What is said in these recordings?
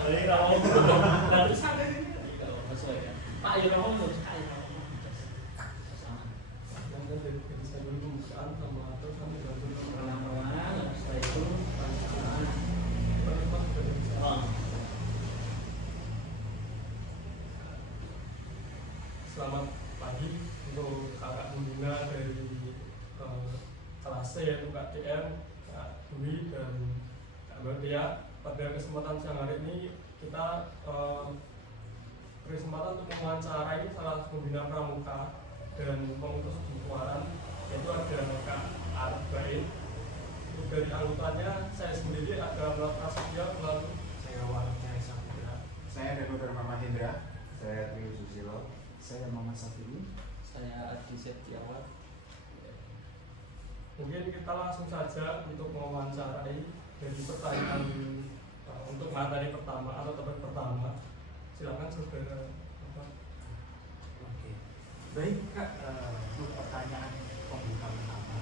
Ini rawon. Lalu sampai ini kalau sesuai kan. Pak ya rawon harus kaya rawon. Sama. Yang dari bisa dulu pembukaan sama atau sampai bantu Perlawanan, setelah itu perencanaan. Selamat pagi untuk kakak pembina dari kelas C yaitu Kak DM, Kak Dwi dan Kak Bertia. Pada kesempatan siang hari ini kita berkesempatan untuk mewawancarai salah satu pembina pramuka dan pengutus jempuran, yaitu ada Kak Arbain. Untuk dari anggotannya saya sendiri ada Muhammad Prasetyo, lalu Saya Walatnya Samudra. Saya Danu Dharma Mahendra. Saya Trio Susilo. Saya Muhammad Safiri. Saya Adi Setiawan. mungkin kita langsung saja untuk mewawancarai dari pertanyaan untuk materi pertama atau topik pertama. Silakan saudara. Oke, baik Kak, untuk pertanyaan pembuka pertama,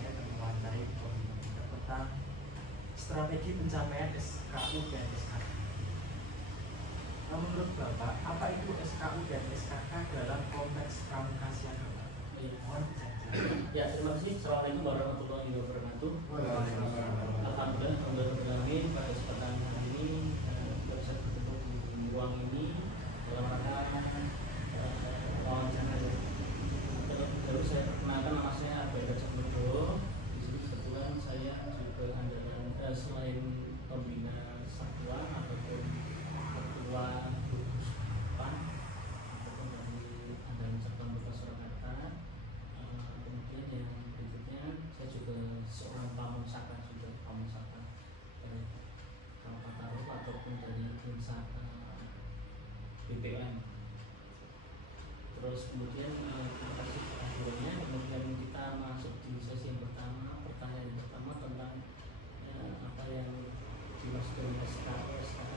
saya akan mewawancarai pembuka tentang strategi pencapaian SKU dan SKK. Menurut Bapak, apa itu SKU dan SKK dalam konteks pramuka siaga, Pak? Mohon bisa dijelaskan. Ya, terima kasih. Assalamualaikum warahmatullahi wabarakatuh. Alhamdulillah, alhamdulillah pada kesempatan hari ini bisa bertemu di ruang ini dalam rangka wawancara. Terus saya perkenalkan, nama saya Abel Cakmudro. Di sini kebetulan saya juga adalah selain pembina satuan ataupun ketua gugus PAN ataupun dari Andalan Cabang Kota Surakarta. Kemudian yang berikutnya saya juga seorang pamusaka juga dari Kalpataru ataupun dari Desa BPOM. Terus kemudian terima kasih akhirnya, kemudian kita masuk di sesi yang pertama. Pertanyaan yang pertama tentang apa yang dimaksud dengan SKK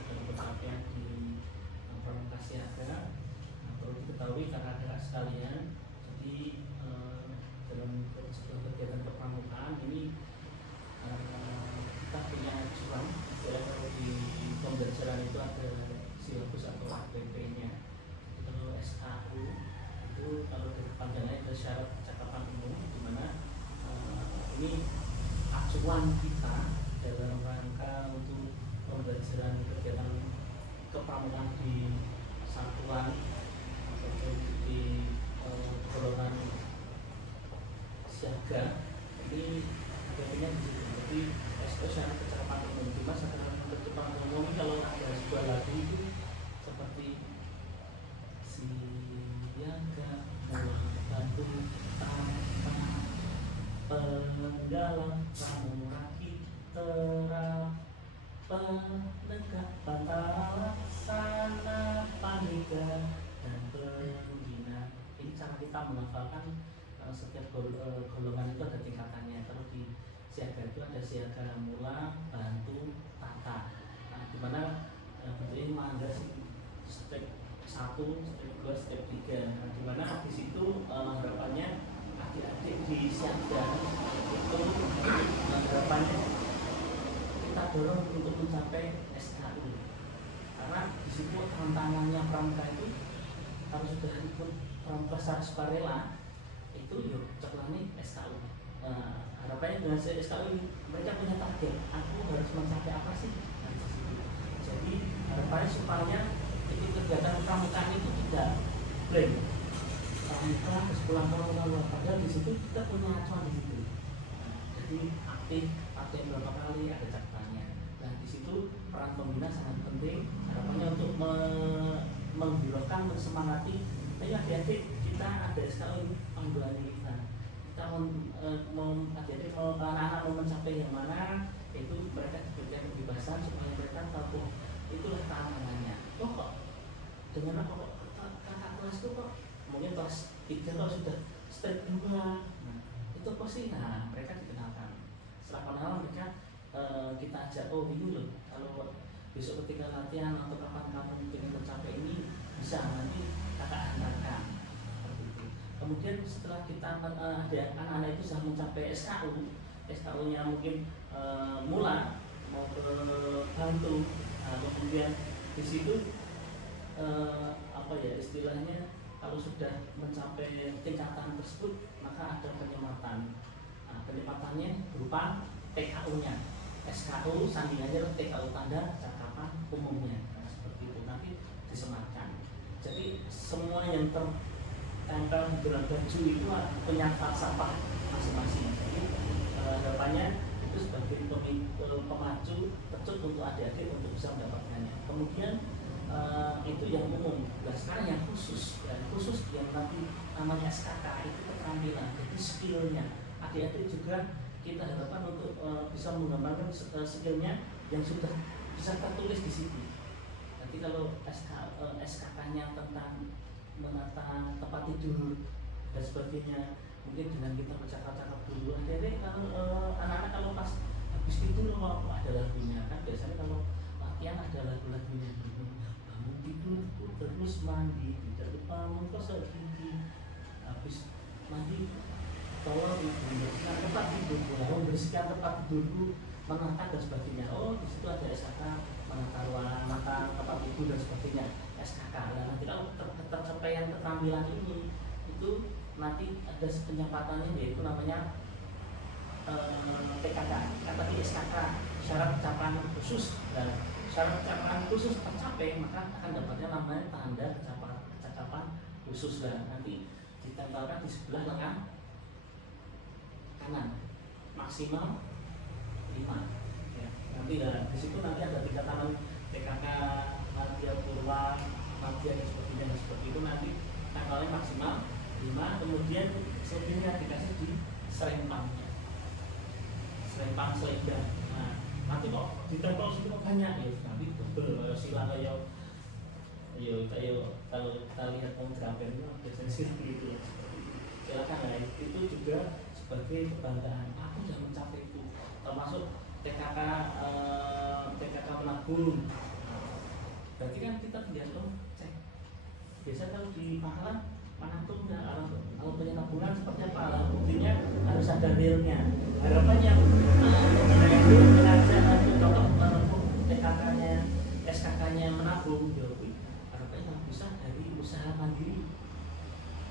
dan pencapaian di pramuka siaga. Perlu diketahui kakak-kakak sekalian, jadi dalam sebuah kegiatan kepramukaan ini kita punya acuan. Kalau di pembelajaran itu ada silabus atau APP-nya. Kalau SKU itu kalau dari panjangnya itu syarat kecakapan umum, di mana ini acuan kita dalam rangka untuk pembelajaran kegiatan kepramukaan di satuan ataupun di golongan siaga. Ini akhirnya di situ. Jadi SKU syarat kecakapan umum. Cuma sekarang kecakapan umum kalau ada sebuah lagu itu seperti siaga batu tanpa penggalang pramuraki terang penegak batara laksana paniga dan pembina. Ini cara kita menghafalkan setiap golongan itu ada tingkatannya. Kalau di siaga itu ada siaga mula, bantu, tata. Nah, dimana bentuknya ada step 1, step 2, step 3. Nah, dimana di situ harapannya adik-adik di siaga itu harapannya kita dorong untuk mencapai SKU, karena di situ tantangannya pramuka itu harus sudah ikut pramuka secara sukarela itu yuk ceklani SKU. Harapannya dengan SKU ini mereka punya target, aku harus mencapai apa sih. Nah, di situ. Jadi harapannya supaya itu kegiatan pramukaan itu tidak blank. Pramuka terus pulang luar, padahal di situ kita punya acuan di situ. Jadi aktif berapa kali, ada catatannya. Nah, di situ peran pembina sangat penting. Harapannya untuk menghiraukan, mensemangati, ayo adik-adik kita ada SKU ini panggilannya kita. Kita adik-adik anak-anak mau mencapai yang mana, itu mereka diberikan kebebasan supaya mereka tahu itulah tantangannya. Kok dengan apa kok kakak kelas itu kok mungkin kelas 3 kok sudah step 2. Nah, itu apa sih? Nah, mereka dikenalkan. Setelah kenalan mereka kita ajak, oh ini loh, kalau besok ketika latihan atau kapan kamu ingin mencapai ini bisa nanti kakak antarkan. Kemudian setelah kita ada anak-anak itu sudah mencapai SKU-nya mungkin mula mau ke bantu Nah, kemudian di situ apa ya istilahnya, kalau sudah mencapai tingkatan tersebut maka ada penyematan. Nah, penyempatannya berupa TKU-nya. SKU sandingannya TKU tanda cakapan umumnya. Nah, seperti itu nanti disematkan. Jadi semua yang tertempel di dalam baju itu punya falsafah masing-masing. Jadi harapannya itu sebagai pemacu pecut untuk adik-adik untuk bisa mendapatkannya. Kemudian itu yang umum. Nah, sekarang yang khusus, khusus yang nanti namanya SKK itu keterampilan, jadi skillnya. Adik-adik juga kita harapkan untuk bisa mengembangkan skillnya yang sudah bisa tertulis di situ. Nanti kalau SKK-nya tentang menata tempat tidur dan sebagainya, mungkin dengan kita bercakap-cakap dulu. Adik-adik kalau anak-anak kalau pas habis tidur ada lagunya kan, biasanya kalau latihan ada lagu-lagunya gitu. Bangun tidurku terus mandi, tidak lupa menggosok gigi, habis mandi bawa membersihkan tempat tidurku, membersihkan tempat tidurku, menata dan sebagainya. Oh, di situ ada SKK menata ruangan, menata tempat tidur dan sebagainya. SKK. Nah, nanti kalau tercapaian keterampilan ini itu nanti ada penyempatannya, yaitu namanya TKK, kata SKK, syarat capaian khusus. Dan syarat capaian khusus tercapai maka akan dapatnya namanya tanda kecakapan khusus. Dan nanti ditempelkan di sebelah lengan kanan, maksimal 5 ya. Nanti di situ nanti ada tingkatan TKK, Madya Purwa, Madya dan sebagainya, dan seperti itu nanti tanggalnya maksimal 5. Kemudian selebihnya dikasih di serempangnya, serempang selendang. Nah, nanti kok ditempel situ kok banyak ya, nanti tebel sila kayak kalau kita lihat penggrafernya biasanya seperti itu ya. Silakan ya, itu juga sebagai kebanggaan, aku sudah mencapai itu. Termasuk TKK menabung. Berarti kan kita tinggal cek. Biasanya kalau di Malang menabung ya, kalau punya tabungan seperti apa? Buktinya harus ada realnya. Harapannya contoh TKK-nya, SKK-nya menabung, harapannya bisa dari usaha mandiri.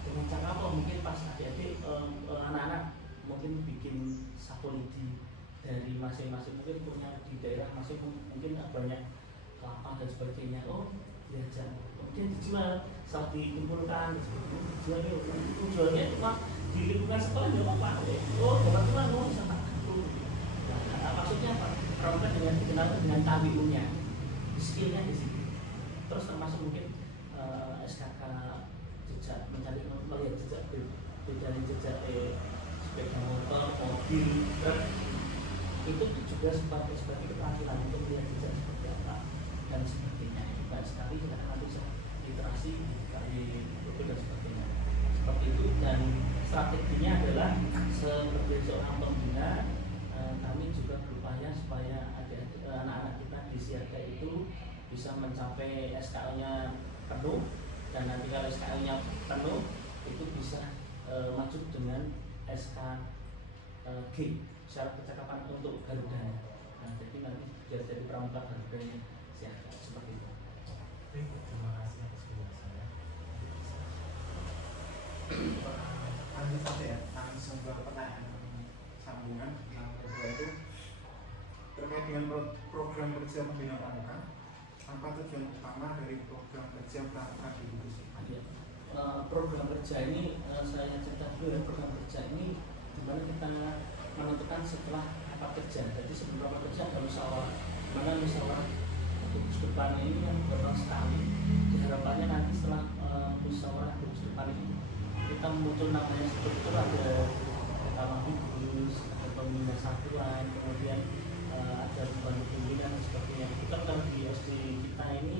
Dengan cara apa? Mungkin pas adik-adik anak-anak mungkin bikin satu lidi dari masing-masing, mungkin punya di daerah masing mungkin banyak kelapa dan sebagainya. Oh, diajak, kemudian dijual, setelah dikumpulkan dijual, jualnya cuma di lingkungan sekolah nggak apa-apa. Oh, kebetulan mau bisa tak aku. Nah, maksudnya apa? Pramuka dengan dikenal dengan KWU-nya, skillnya di situ. Terus termasuk mungkin SKK jejak, mencari melihat jejak dari jejak sepeda motor, mobil, truk, itu juga sebagai keterampilan untuk melihat jejak seperti apa dan sebagainya. Itu baik sekali, kita nanti bisa literasi dari buku dan sebagainya seperti itu. Dan strateginya adalah sebagai seorang pembina, kami juga berupaya supaya anak-anak kita di siaga itu bisa mencapai SKL-nya penuh, dan nanti kalau SKL-nya penuh itu bisa maju dengan SKG, syarat kecakapan untuk Garudanya. Nah, jadi nanti jadi pramuka Garudanya siaga seperti itu. Terima kasih atas penjelasannya. Lanjut saja ya, langsung ke pertanyaan sambungan yang kedua, itu terkait dengan program kerja pembina pramuka. Apa tujuan utama dari program kerja pramuka di Kudus? Program kerja ini saya cerita dulu ya. Program kerja ini dimana kita menentukan setelah rapat kerja. Jadi sebelum rapat kerja ada musyawarah, mana musyawarah gugus depan ini yang bertahun sekali. Harapannya nanti setelah musyawarah gugus depan ini kita muncul namanya struktur, ada utama gugus, ada pembina satuan, kemudian ada pembantu pimpinan dan sebagainya. Kita kalau di SD kita ini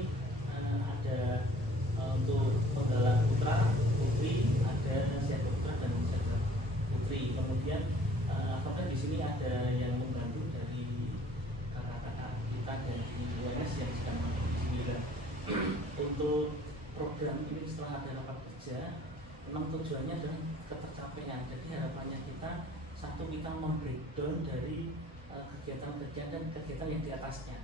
ada untuk penggalan putra putri, ada siaga putra dan siaga putri. Kemudian apakah di sini ada yang membantu dari kakak-kakak kita dari UNS yang sedang masuk di sini kan. Untuk program ini setelah ada rapat kerja, memang tujuannya adalah ketercapaian. Jadi harapannya kita, satu, kita membreakdown dari kegiatan-kegiatan dan kegiatan yang di atasnya.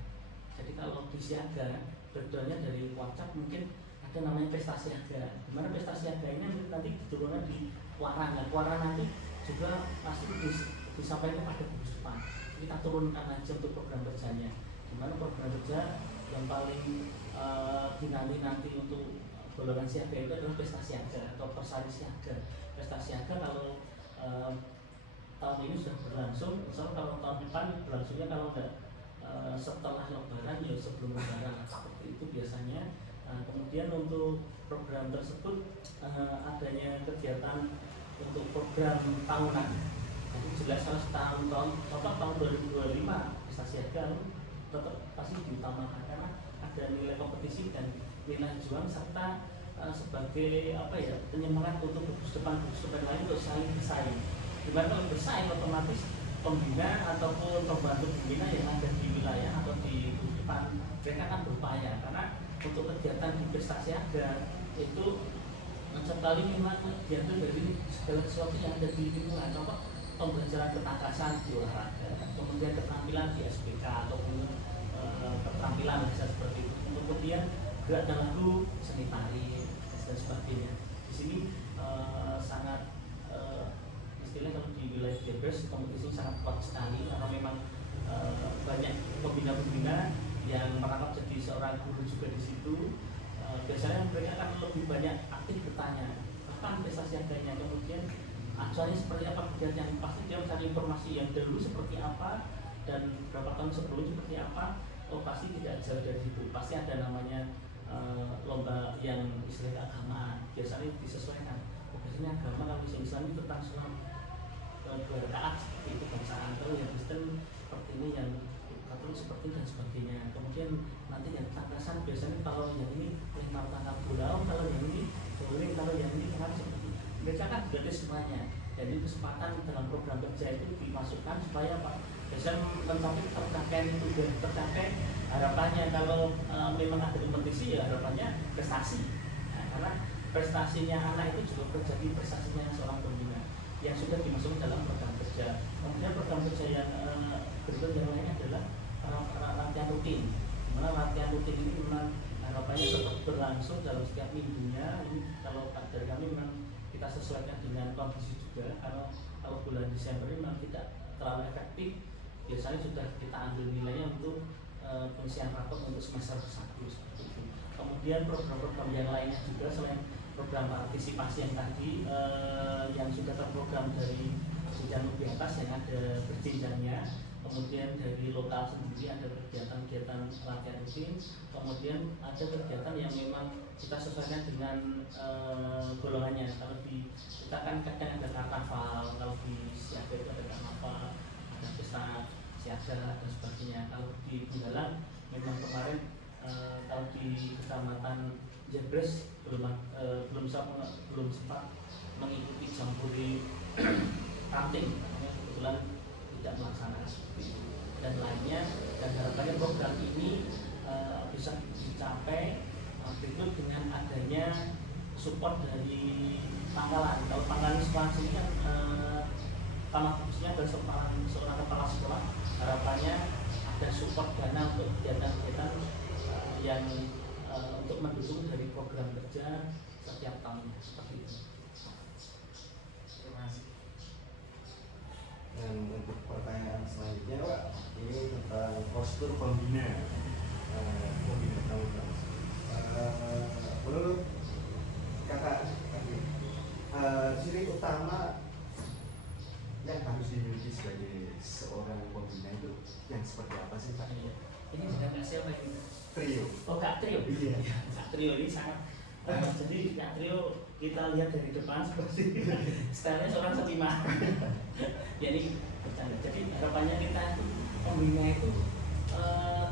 Jadi kalau di siaga berdoanya dari wacap mungkin ada namanya pesta siaga. Dimana pesta siaga ini nanti diturunkan di Warang. Nah, Warang nanti juga pasti disampaikan pada gugus depan. Kita turunkan aja untuk program kerjanya. Dimana program kerja yang paling dinanti untuk golongan siaga itu adalah pesta siaga atau persari siaga. Pesta siaga kalau tahun ini sudah berlangsung, misalnya kalau tahun depan berlangsungnya kalau enggak setelah Lebaran ya sebelum Lebaran seperti itu biasanya. Kemudian untuk program tersebut adanya kegiatan untuk program tahunan. Jadi jelas kalau tahun tahun 2025 pesta siaga tetap pasti diutamakan karena ada nilai kompetisi dan nilai juang serta sebagai penyemangat untuk gugus depan lain untuk saling bersaing. Dimana kalau bersaing otomatis pembina ataupun pembantu pembina yang ada di wilayah atau di gugus depan mereka akan berupaya karena untuk kegiatan di pesta siaga itu sekali memang diambil dari segala sesuatu yang ada di lingkungan. Contoh pembelajaran ketangkasan di olahraga, kemudian keterampilan di SPK ataupun keterampilan bisa seperti itu. Kemudian gerak dan lagu, seni tari dan sebagainya. Di sini sangat istilahnya kalau di wilayah Jebres kompetisi sangat kuat sekali karena memang banyak pembina-pembina yang merangkap jadi seorang guru juga di situ. Biasanya mereka akan lebih banyak aktif bertanya kapan pesta siaganya, kemudian acaranya seperti apa, kegiatan yang pasti dia mencari informasi yang dulu seperti apa dan berapa tahun sebelum seperti apa. Oh pasti tidak jauh dari situ, pasti ada namanya lomba yang istilahnya agama biasanya disesuaikan. Biasanya agama kalau Islam itu tentang sholat 2 rakaat seperti itu bangsaan, kalau yang Kristen seperti ini, yang Katolik seperti dan sebagainya. Kemudian nanti yang ketangkasan biasanya kalau yang ini lempar tangkap bola, kalau yang ini bowling, kalau yang ini kan seperti itu. Mereka kan gratis semuanya. Jadi kesempatan dalam program kerja itu dimasukkan supaya Pak biasanya mencapai tercapai itu dan tercapai harapannya. Kalau memang ada kompetisi ya harapannya prestasi. Nah, karena prestasinya anak itu juga terjadi prestasinya seorang pembina yang sudah dimasukkan dalam program kerja. Kemudian program kerja yang berikut yang lainnya adalah latihan rutin. Dimana latihan rutin ini memang harapannya tetap berlangsung dalam setiap minggunya. Ini kalau dari kami memang kita sesuaikan dengan kondisi juga. Kalau bulan Desember ini memang tidak terlalu efektif. Biasanya sudah kita ambil nilainya untuk pengisian rapot untuk semester 1 seperti itu. Kemudian program-program yang lainnya juga selain program partisipasi yang tadi yang sudah terprogram dari jenjang lebih atas yang ada berjenjangnya. Kemudian dari lokal sendiri ada kegiatan-kegiatan latihan rutin. Kemudian ada kegiatan yang memang kita sesuaikan dengan golongannya. Kalau di kita kan kadang ada karnaval, kalau di siaga itu ada karnaval, ada pesta siaga dan sebagainya. Kalau di Penggalang memang kemarin kalau di Kecamatan Jebres belum sempat mengikuti Jambore ranting, kebetulan tidak melaksanakan seperti itu dan lainnya. Dan harapannya program ini bisa dicapai berikut dengan adanya support dari Pangkalan. Kalau Pangkalan sekolah sini kan kamar khususnya dari seorang kepala sekolah, harapannya ada support dana untuk kegiatan-kegiatan yang untuk mendukung dari program kerja setiap tahunnya seperti itu. Terima kasih. Dan untuk pertanyaan selanjutnya Pak, ini tentang postur pembina tahunan. Menurut kakak, ciri utama yang harus dimiliki sebagai seorang pembina itu yang seperti apa sih Pak? Ini bukan Kak siapa ini? Trio. Oh Kak Trio? Iya. Kak Trio ini sangat jadi Kak Trio kita lihat dari depan seperti stylenya seorang seniman. Ya ini bercanda. Jadi harapannya kita itu pembina itu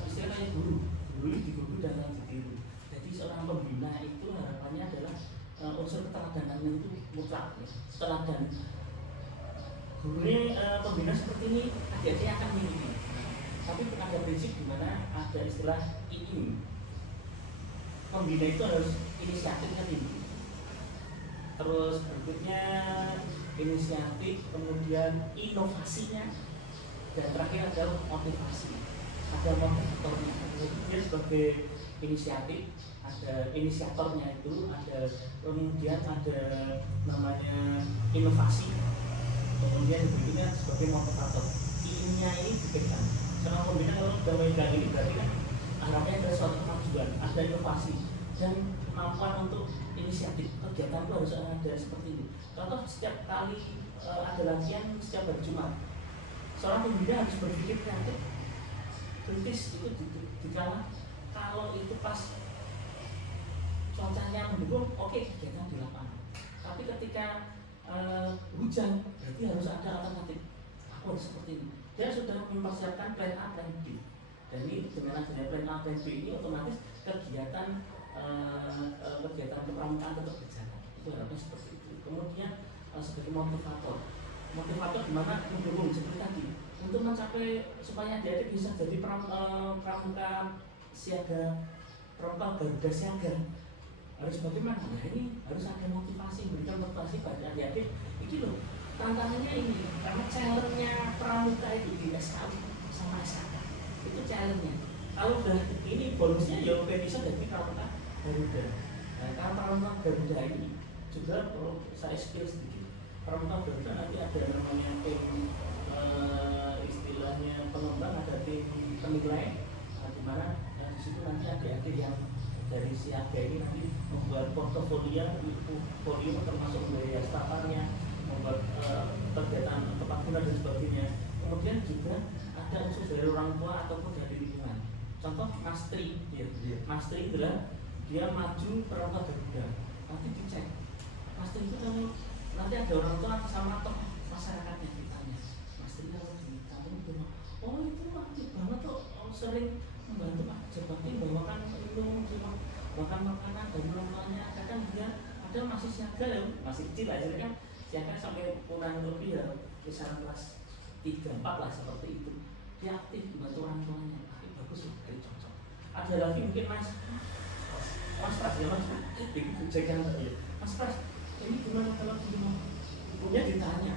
istilahnya guru diguru dan ditiru. Jadi seorang pembina itu harapannya adalah unsur keteladanan itu mutlak, teladan. Guru ini pembina seperti ini adik-adik akan mengikuti. Tapi ada prinsip di mana ada istilah IIM. Pembina itu harus inisiatifnya tinggi. Terus berikutnya inisiatif, kemudian inovasinya, dan terakhir adalah motivasi. ada motivatornya. Jadi dia sebagai inisiatif, ada inisiatornya itu, ada kemudian ada namanya inovasi, kemudian berikutnya sebagai motivator. I-nya ini dipegang. Seorang pembina kalau sudah memegang ini berarti kan arahnya ada suatu kemajuan, ada inovasi dan kemampuan untuk inisiatif. Kegiatan itu harus ada seperti ini. Contoh setiap kali ada latihan setiap hari Jumat, seorang pembina harus berpikir kreatif, kritis itu dikala kalau itu pas cuacanya mendukung, oke, kegiatan di lapangan. Tapi ketika hujan, berarti harus ada alternatif. Aku harus seperti ini. Dia sudah mempersiapkan plan A, plan B. Dan ini dengan adanya plan A, plan B ini otomatis kegiatan kegiatan kepramukaan tetap berjalan. Itu harapnya seperti itu. Kemudian sebagai motivator di mana mendukung seperti tadi untuk mencapai supaya dia bisa jadi pramuka siaga, pramuka Garuda siaga. Harus bagaimana? Nah ini harus ada motivasi, memberikan motivasi pada adik-adik. Ini loh tantangannya ini, karena challenge-nya pramuka itu di SKU sama SKK itu challenge-nya. Kalau udah ini bonusnya ya bisa jadi pramuka Garuda. Nah, karena pramuka Garuda ini juga perlu saya skill sedikit. Pramuka Garuda nanti ada namanya tim istilahnya pengembang, ada tim penilai, di mana di situ nanti adik-adik yang dari siaga ini nanti membuat portofolio termasuk biaya staffnya, membuat kegiatan tepat guna dan sebagainya. Kemudian juga ada unsur dari orang tua ataupun dari lingkungan. Contoh Mas Tri, ya. Mas Tri adalah dia maju pramuka Garuda, nanti dicek Mas Tri itu kalau nanti ada orang tua sama tokoh masyarakatnya ditanya, Mas Tri kalau di kamu bilang, oh itu aktif banget tuh, sering membantu Pak Jabati bawakan minum, bahkan makanan dan minumannya. Kadang dia ada masih siaga ya, masih kecil aja kan, siaga sampai kurang lebih ya kisaran kelas 3, 4 lah seperti itu. Dia aktif membantu orang tuanya, tapi bagus loh, dari cocok. Ada lagi mungkin Mas Pras ya, Mas begitu jaga Mas Pras, ini gimana kalau ibunya ditanya,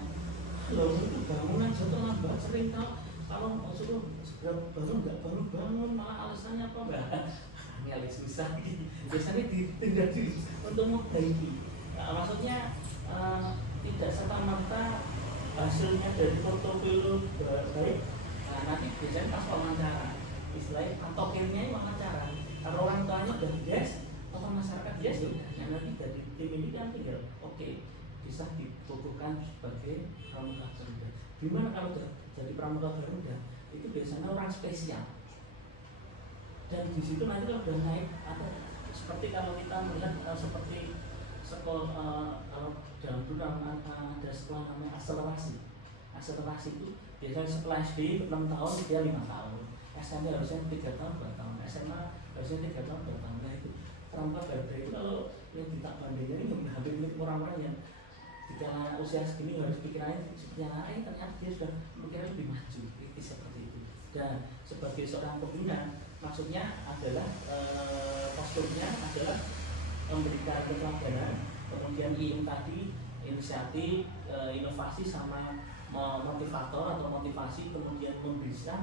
loh itu bangunan jatuh lambat, sering kalau suruh segera bangun nggak bangun, malah alasannya apa enggak? Ini susah. Biasanya ditindak dulu untuk memperbaiki. Nah, maksudnya tidak serta-merta hasilnya dari portofolio baik. Nah, nanti biasanya pas wawancara, istilahnya patokinnya wawancara. Kalau orang tuanya udah yes, atau masyarakat yes, ya nanti dari tim ini kan tinggal oke, bisa dibukukan sebagai pramuka Garuda. Gimana kalau jadi pramuka Garuda? Itu biasanya orang spesial. Dan di situ nanti kalau udah naik atau seperti kalau kita melihat seperti sekolah kalau dalam dulu ada sekolah namanya akselerasi itu biasanya setelah SD 6 tahun dia 5 tahun, SMP harusnya 3 tahun 2 tahun, SMA harusnya 3 tahun 2 tahun. Nah itu pramuka Garuda itu kalau yang kita bandingnya ini hampir mirip orang-orang yang jika usia segini harus pikirannya seperti yang lain, ternyata dia sudah mungkin lebih maju seperti itu. Dan sebagai seorang pembina maksudnya adalah posturnya adalah memberikan keteladanan, kemudian tadi inisiatif, inovasi sama motivator atau motivasi, kemudian bisa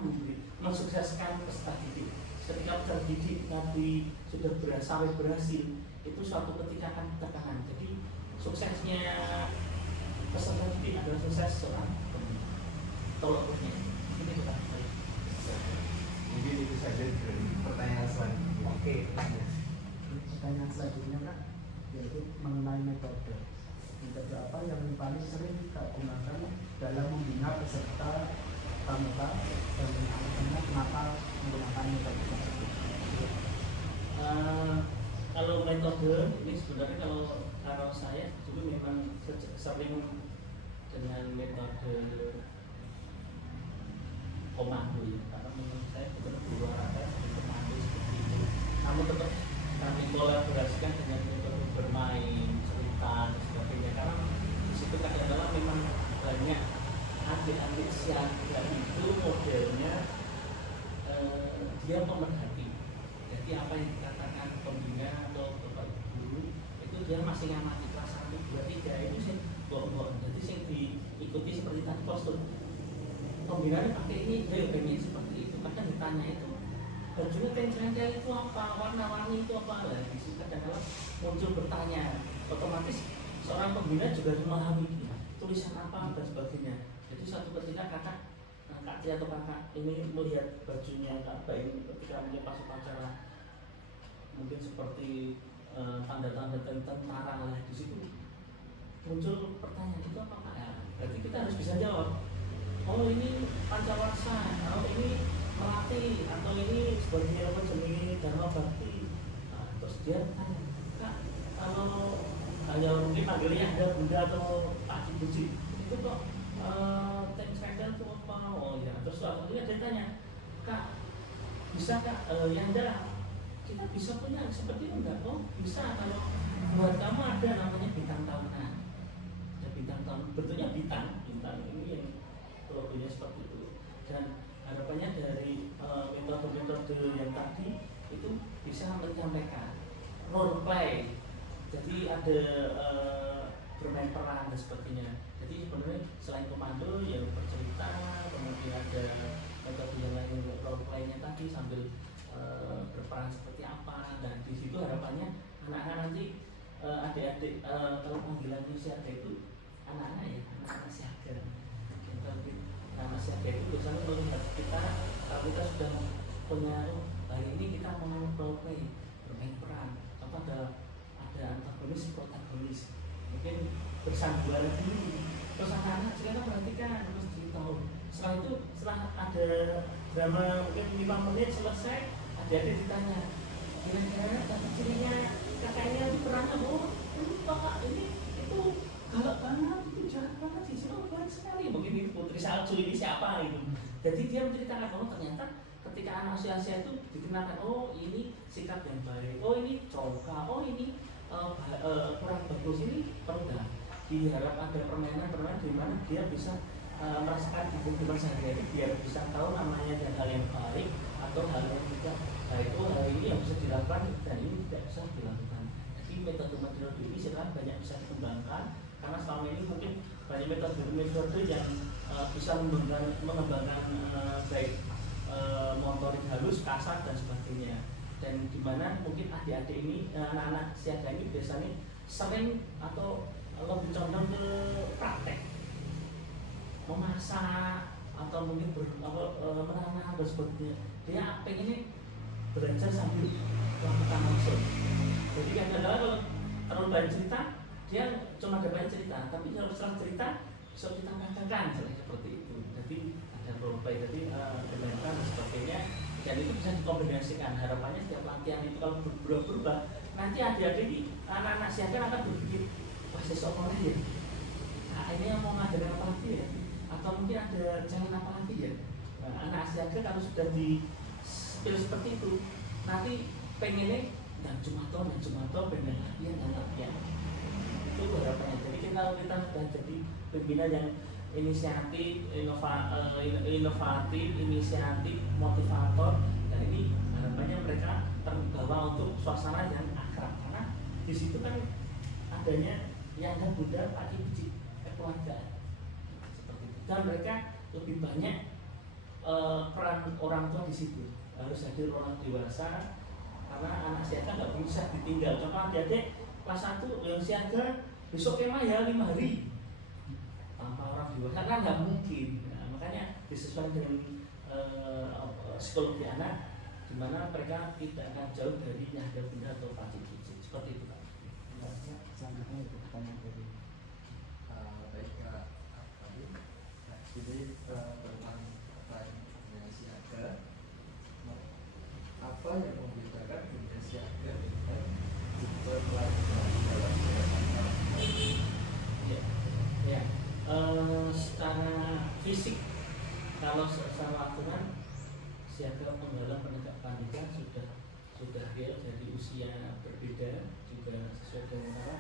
mensukseskan peserta didik. Ketika peserta didik tadi sudah berhasil itu suatu ketika akan tekanan. Jadi suksesnya peserta didik adalah sukses seorang pembina. Tolong terusnya ini kita mungkin itu saja dari pertanyaan selanjutnya. Oke, pertanyaan selanjutnya Kak, yaitu mengenai metode apa yang paling sering kita gunakan dalam membina peserta pramuka dan alasannya kenapa menggunakan metode tersebut. Kalau metode ini sebenarnya kalau saya dulu memang sering dengan metode komando ya, karena menurut saya benar dua arah komando seperti itu. Namun tetap kami kolaborasikan dengan metode bermain, cerita dan sebagainya, karena di situ kadang-kadang memang banyak adik-adik siaga itu modelnya dia pemerhati. Jadi apa yang dikatakan pembina atau bapak guru itu dia masih ngamati kelas 1, 2, 3 itu sih bohong-bohong. Jadi yang diikuti seperti tadi postur pembinaan pakai ini, dia pengen seperti itu kan kan ditanya itu bajunya tencrengkel itu apa, warna-warni itu apa, lah di situ kadang-kadang muncul bertanya, otomatis seorang pembina juga memahami tulisan apa dan sebagainya. Jadi suatu ketika kakak Kak Tia atau kakak ini melihat bajunya Kak Mbak ini ketika mungkin pas upacara mungkin seperti tanda-tanda tentara lah, di situ muncul pertanyaan itu apa Pak? Ya, berarti kita harus bisa jawab. Oh ini Pancawarsa, oh ini Melati, atau ini sebagai apa jenis Dharma Bakti. Nah, terus dia tanya, Kak, kalau mungkin panggilnya ada Bunda atau Pak Cibuci, itu kok tank strider itu apa? Oh ya, terus akhirnya dia tanya, Kak, bisa Kak, yang ada kita bisa punya seperti itu enggak? Oh bisa, kalau buat kamu ada namanya bintang tahunan. Ada bintang tahun, bentuknya bintang ini yang logonya seperti itu. Dan harapannya dari metode-metode yang tadi itu bisa menyampaikan role play. Jadi ada bermain peran dan sebagainya. Jadi sebenarnya selain komando yang bercerita, kemudian ada metode yang lain role play-nya tadi sambil berperan seperti apa. Dan di situ harapannya anak-anak nanti adik-adik kalau panggilan siaga itu anak-anak ya, anak-anak siaga. Nah, siaga itu biasanya melihat kita kalau kita sudah punya hari ini kita mau role play, bermain peran, contoh ada antagonis, protagonis, mungkin bersangguara dulu, terus anak-anak sekarang perhatikan, terus tahu. Setelah itu, setelah ada drama mungkin 5 menit selesai, adik-adik ditanya, kira-kira tadi cirinya kakaknya itu perannya, oh Pak ini itu galak banget, itu jahat banget, di sini baik sekali, mungkin ini Putri Salju ini siapa itu. Jadi dia menceritakan, oh ternyata ketika anak usia itu dikenalkan, oh ini sikap yang baik, oh ini coba, oh ini kurang bagus, ini perlu dah diharap ada permainan di mana dia bisa merasakan kehidupan sehari-hari, biar bisa tahu namanya dan hal yang baik atau hal yang tidak baik. Oh hal ini yang bisa dilakukan dan ini tidak bisa dilakukan. Jadi metode-metode ini sekarang banyak bisa dikembangkan karena selama ini mungkin banyak metode-metode yang bisa mengembangkan baik motorik halus, kasar dan sebagainya. Dan di mana mungkin adik-adik ini, anak-anak siaga ini biasanya sering atau lebih condong ke praktek, memasak atau mungkin menanam dan sebagainya. Dia pengennya belajar sambil melakukan langsung. Jadi kadang-kadang kalau terlalu banyak cerita, dia cuma ada banyak cerita, tapi kalau setelah cerita bisa kita katakan seperti itu. Jadi ada role play, jadi bermain dan sebagainya. Dan itu bisa dikombinasikan. Harapannya setiap latihan itu kalau berubah-ubah, nanti adik-adik ini, anak-anak siaga akan berpikir, wah seseorang ya, nah, ini yang mau ngajarin apa lagi ya, atau mungkin ada jalan apa lagi ya. Nah, anak siaga kalau sudah di skill seperti itu, nanti pengennya dan cuma pengen latihan dan latihan. Itu harapannya. Jadi kita sudah jadi pembina yang inisiatif, inovatif, inisiatif, motivator, dan ini harapannya mereka terbawa untuk suasana yang akrab karena di situ kan adanya yang ada Bunda Pak Cibuci kekeluargaan seperti itu. Dan mereka lebih banyak peran orang tua di situ, harus hadir orang dewasa karena anak siaga nggak bisa ditinggal. Contoh adik-adik kelas 1 yang siaga besok kemah ya 5 hari. Tanpa orang dewasa kan nggak mungkin. Nah, makanya disesuaikan dengan psikologi anak, di mana mereka tidak akan jauh dari nyahda Bunda atau Pak Cibuci seperti itu Pak. Selanjutnya itu pertanyaan dari baik Kak Fadil. Nah, jadi tentang dunia siaga, apa yang membedakan dunia siaga dengan tipe pelajaran dalam ya. Secara fisik, kalau secara aturan siaga penggalang penegak pandega sudah real dari usia berbeda, juga sesuai dengan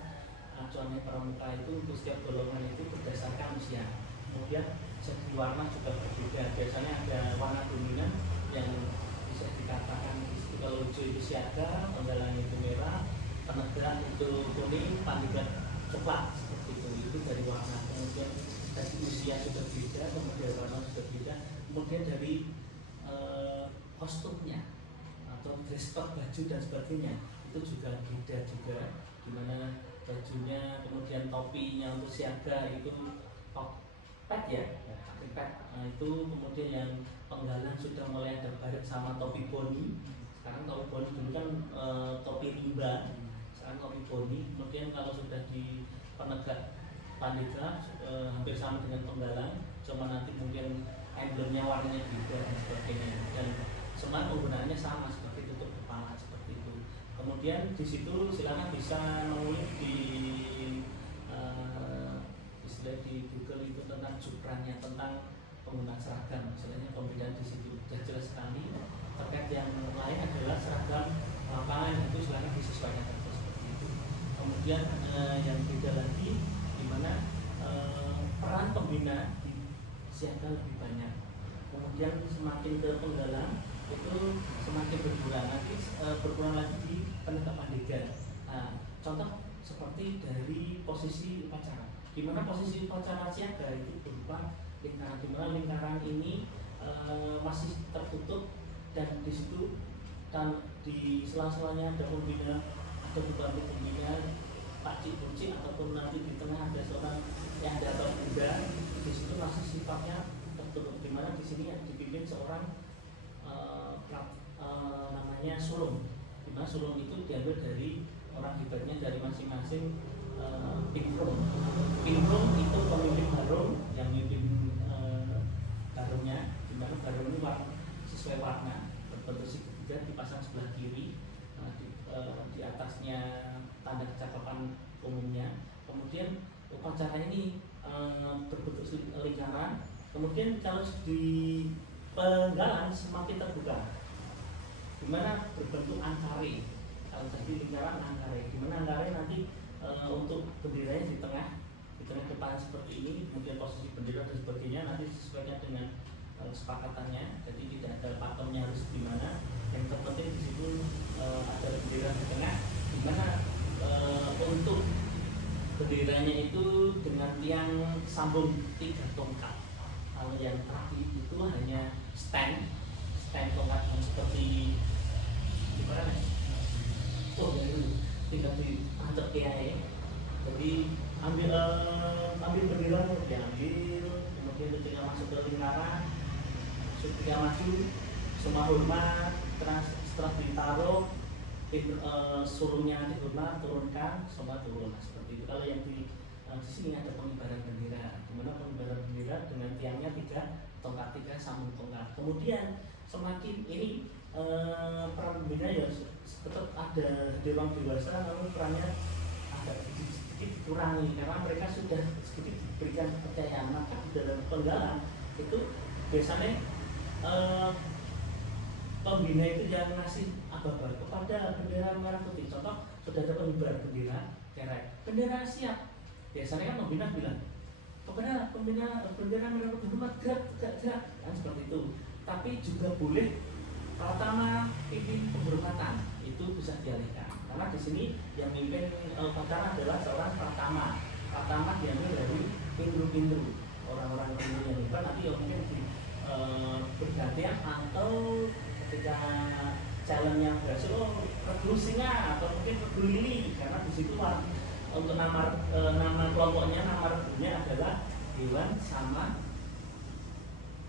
acuannya pramuka itu untuk setiap golongan itu berdasarkan usia. Kemudian segi warna juga berbeda. Biasanya ada warna dominan yang bisa dikatakan itu kalau hijau itu siaga, penggalang itu merah, penegak itu kuning, pandega coklat seperti itu. Itu dari warna. Kemudian dari usia sudah beda, kemudian warna sudah beda, kemudian dari kostumnya atau dress code baju dan sebagainya itu juga beda juga, dimana bajunya kemudian topinya untuk siaga itu pet ya, pet. Nah, itu kemudian yang penggalan sudah mulai ada bareng sama topi boni. Sekarang topi boni dulu kan topi rimba, sekarang topi boni. Kemudian kalau sudah di penegak pandega hampir sama dengan penggalan, cuma nanti mungkin emblemnya warnanya beda dan sebagainya, dan semua penggunaannya sama seperti tutup kepala seperti itu. Kemudian di situ silakan bisa mengulik di istilah di Google itu tentang juprannya, tentang penggunaan seragam, misalnya pembedaan di situ sudah jelas sekali. Terkait yang lain adalah seragam lapangan, itu silakan disesuaikan seperti itu. Kemudian yang beda lagi di mana peran pembina di siaga lebih banyak. Kemudian semakin ke penggalang itu semakin berkurang lagi di penegak pandega. Nah, contoh seperti dari posisi upacara, di mana posisi upacara siaga itu berupa lingkaran, di mana lingkaran ini masih tertutup, dan di situ dan di sela-selanya ada pembina, ada bupati pembina, pakcik bucik, ataupun nanti di tengah ada seorang yang atau muda, di situ masih sifatnya tertutup, di mana di sini yang dipimpin seorang namanya sulung, di mana sulung itu diambil dari orang hebatnya dari masing-masing pingrung. Pingrung itu pemimpin harung yang memimpin harungnya, di mana harung ini sesuai warna, berbentuk segitiga, dipasang sebelah kiri, di atasnya tanda kecakapan umumnya. Kemudian upacara ini berbentuk lingkaran. Kemudian kalau di penggalan semakin terbuka, di mana berbentuk angkare. Kalau tadi lingkaran angkare, di mana angkare nanti untuk benderanya di tengah depan seperti ini, kemudian posisi bendera dan sebagainya nanti disesuaikan dengan kesepakatannya. Jadi tidak ada pakemnya harus di mana. Yang terpenting di situ ada bendera di tengah, di mana untuk benderanya itu dengan tiang sambung 3 tongkat. Kalau yang terakhir itu hanya stand tongkat yang seperti gimana nih? Oh ya dulu tinggal ditancap kiai. Jadi ambil bendera diambil, kemudian ketika masuk ke lingkaran, ketika maju semua hormat, setelah ditaruh sulungnya nanti hormat, turunkan, semua turun seperti itu. Kalau yang di sini ada pengibaran bendera, di mana pengibaran bendera dengan tiangnya 3 tongkat, 3 sambung tongkat. Kemudian semakin ini peran pembina ya tetap ada dewan dewasa, namun perannya agak sedikit dikurangi karena mereka sudah sedikit diberikan kepercayaan. Maka dalam penggalan itu biasanya pembina itu yang ngasih aba-aba kepada bendera merah putih. Contoh sudah ada pengibar bendera kerek, bendera siap. Biasanya kan pembina bilang kepada pembina bendera merah putih hormat, gerak, kan seperti itu. Tapi juga boleh pertama pimpin penghormatan itu bisa dialihkan, karena di sini yang mimpin upacara adalah seorang pertama diambil dari pintu orang-orang yang hebat. Nanti ya mungkin di bergantian atau ketika challenge-nya berhasil regu singa atau mungkin regu lili, karena di situ untuk nama kelompoknya, nama regunya adalah Dewan sama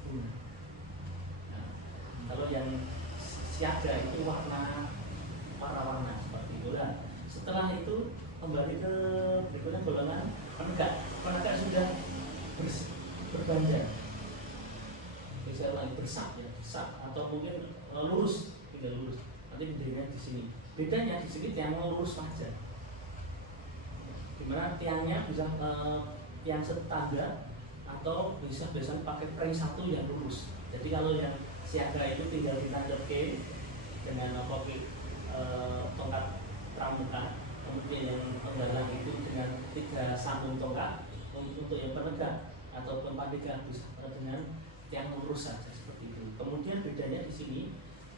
Guna. Nah, kalau yang siaga itu warna seperti itu. Nah, setelah itu kembali ke berikutnya golongan penegak sudah berbanja, misalnya lagi bersak atau mungkin lurus, tinggal lurus. Nanti bedanya di sini. Bedanya di sini tiang lurus saja, dimana tiangnya bisa tiang setangga atau bisa biasanya pakai frame 1 yang lurus. Jadi kalau yang siaga itu tinggal ditancap ke dengan tongkat pramuka, kemudian yang penggalang itu dengan 3 sambung tongkat. Untuk yang penegak ataupun pandega bisa dengan tiang lurus saja seperti itu. Kemudian bedanya di sini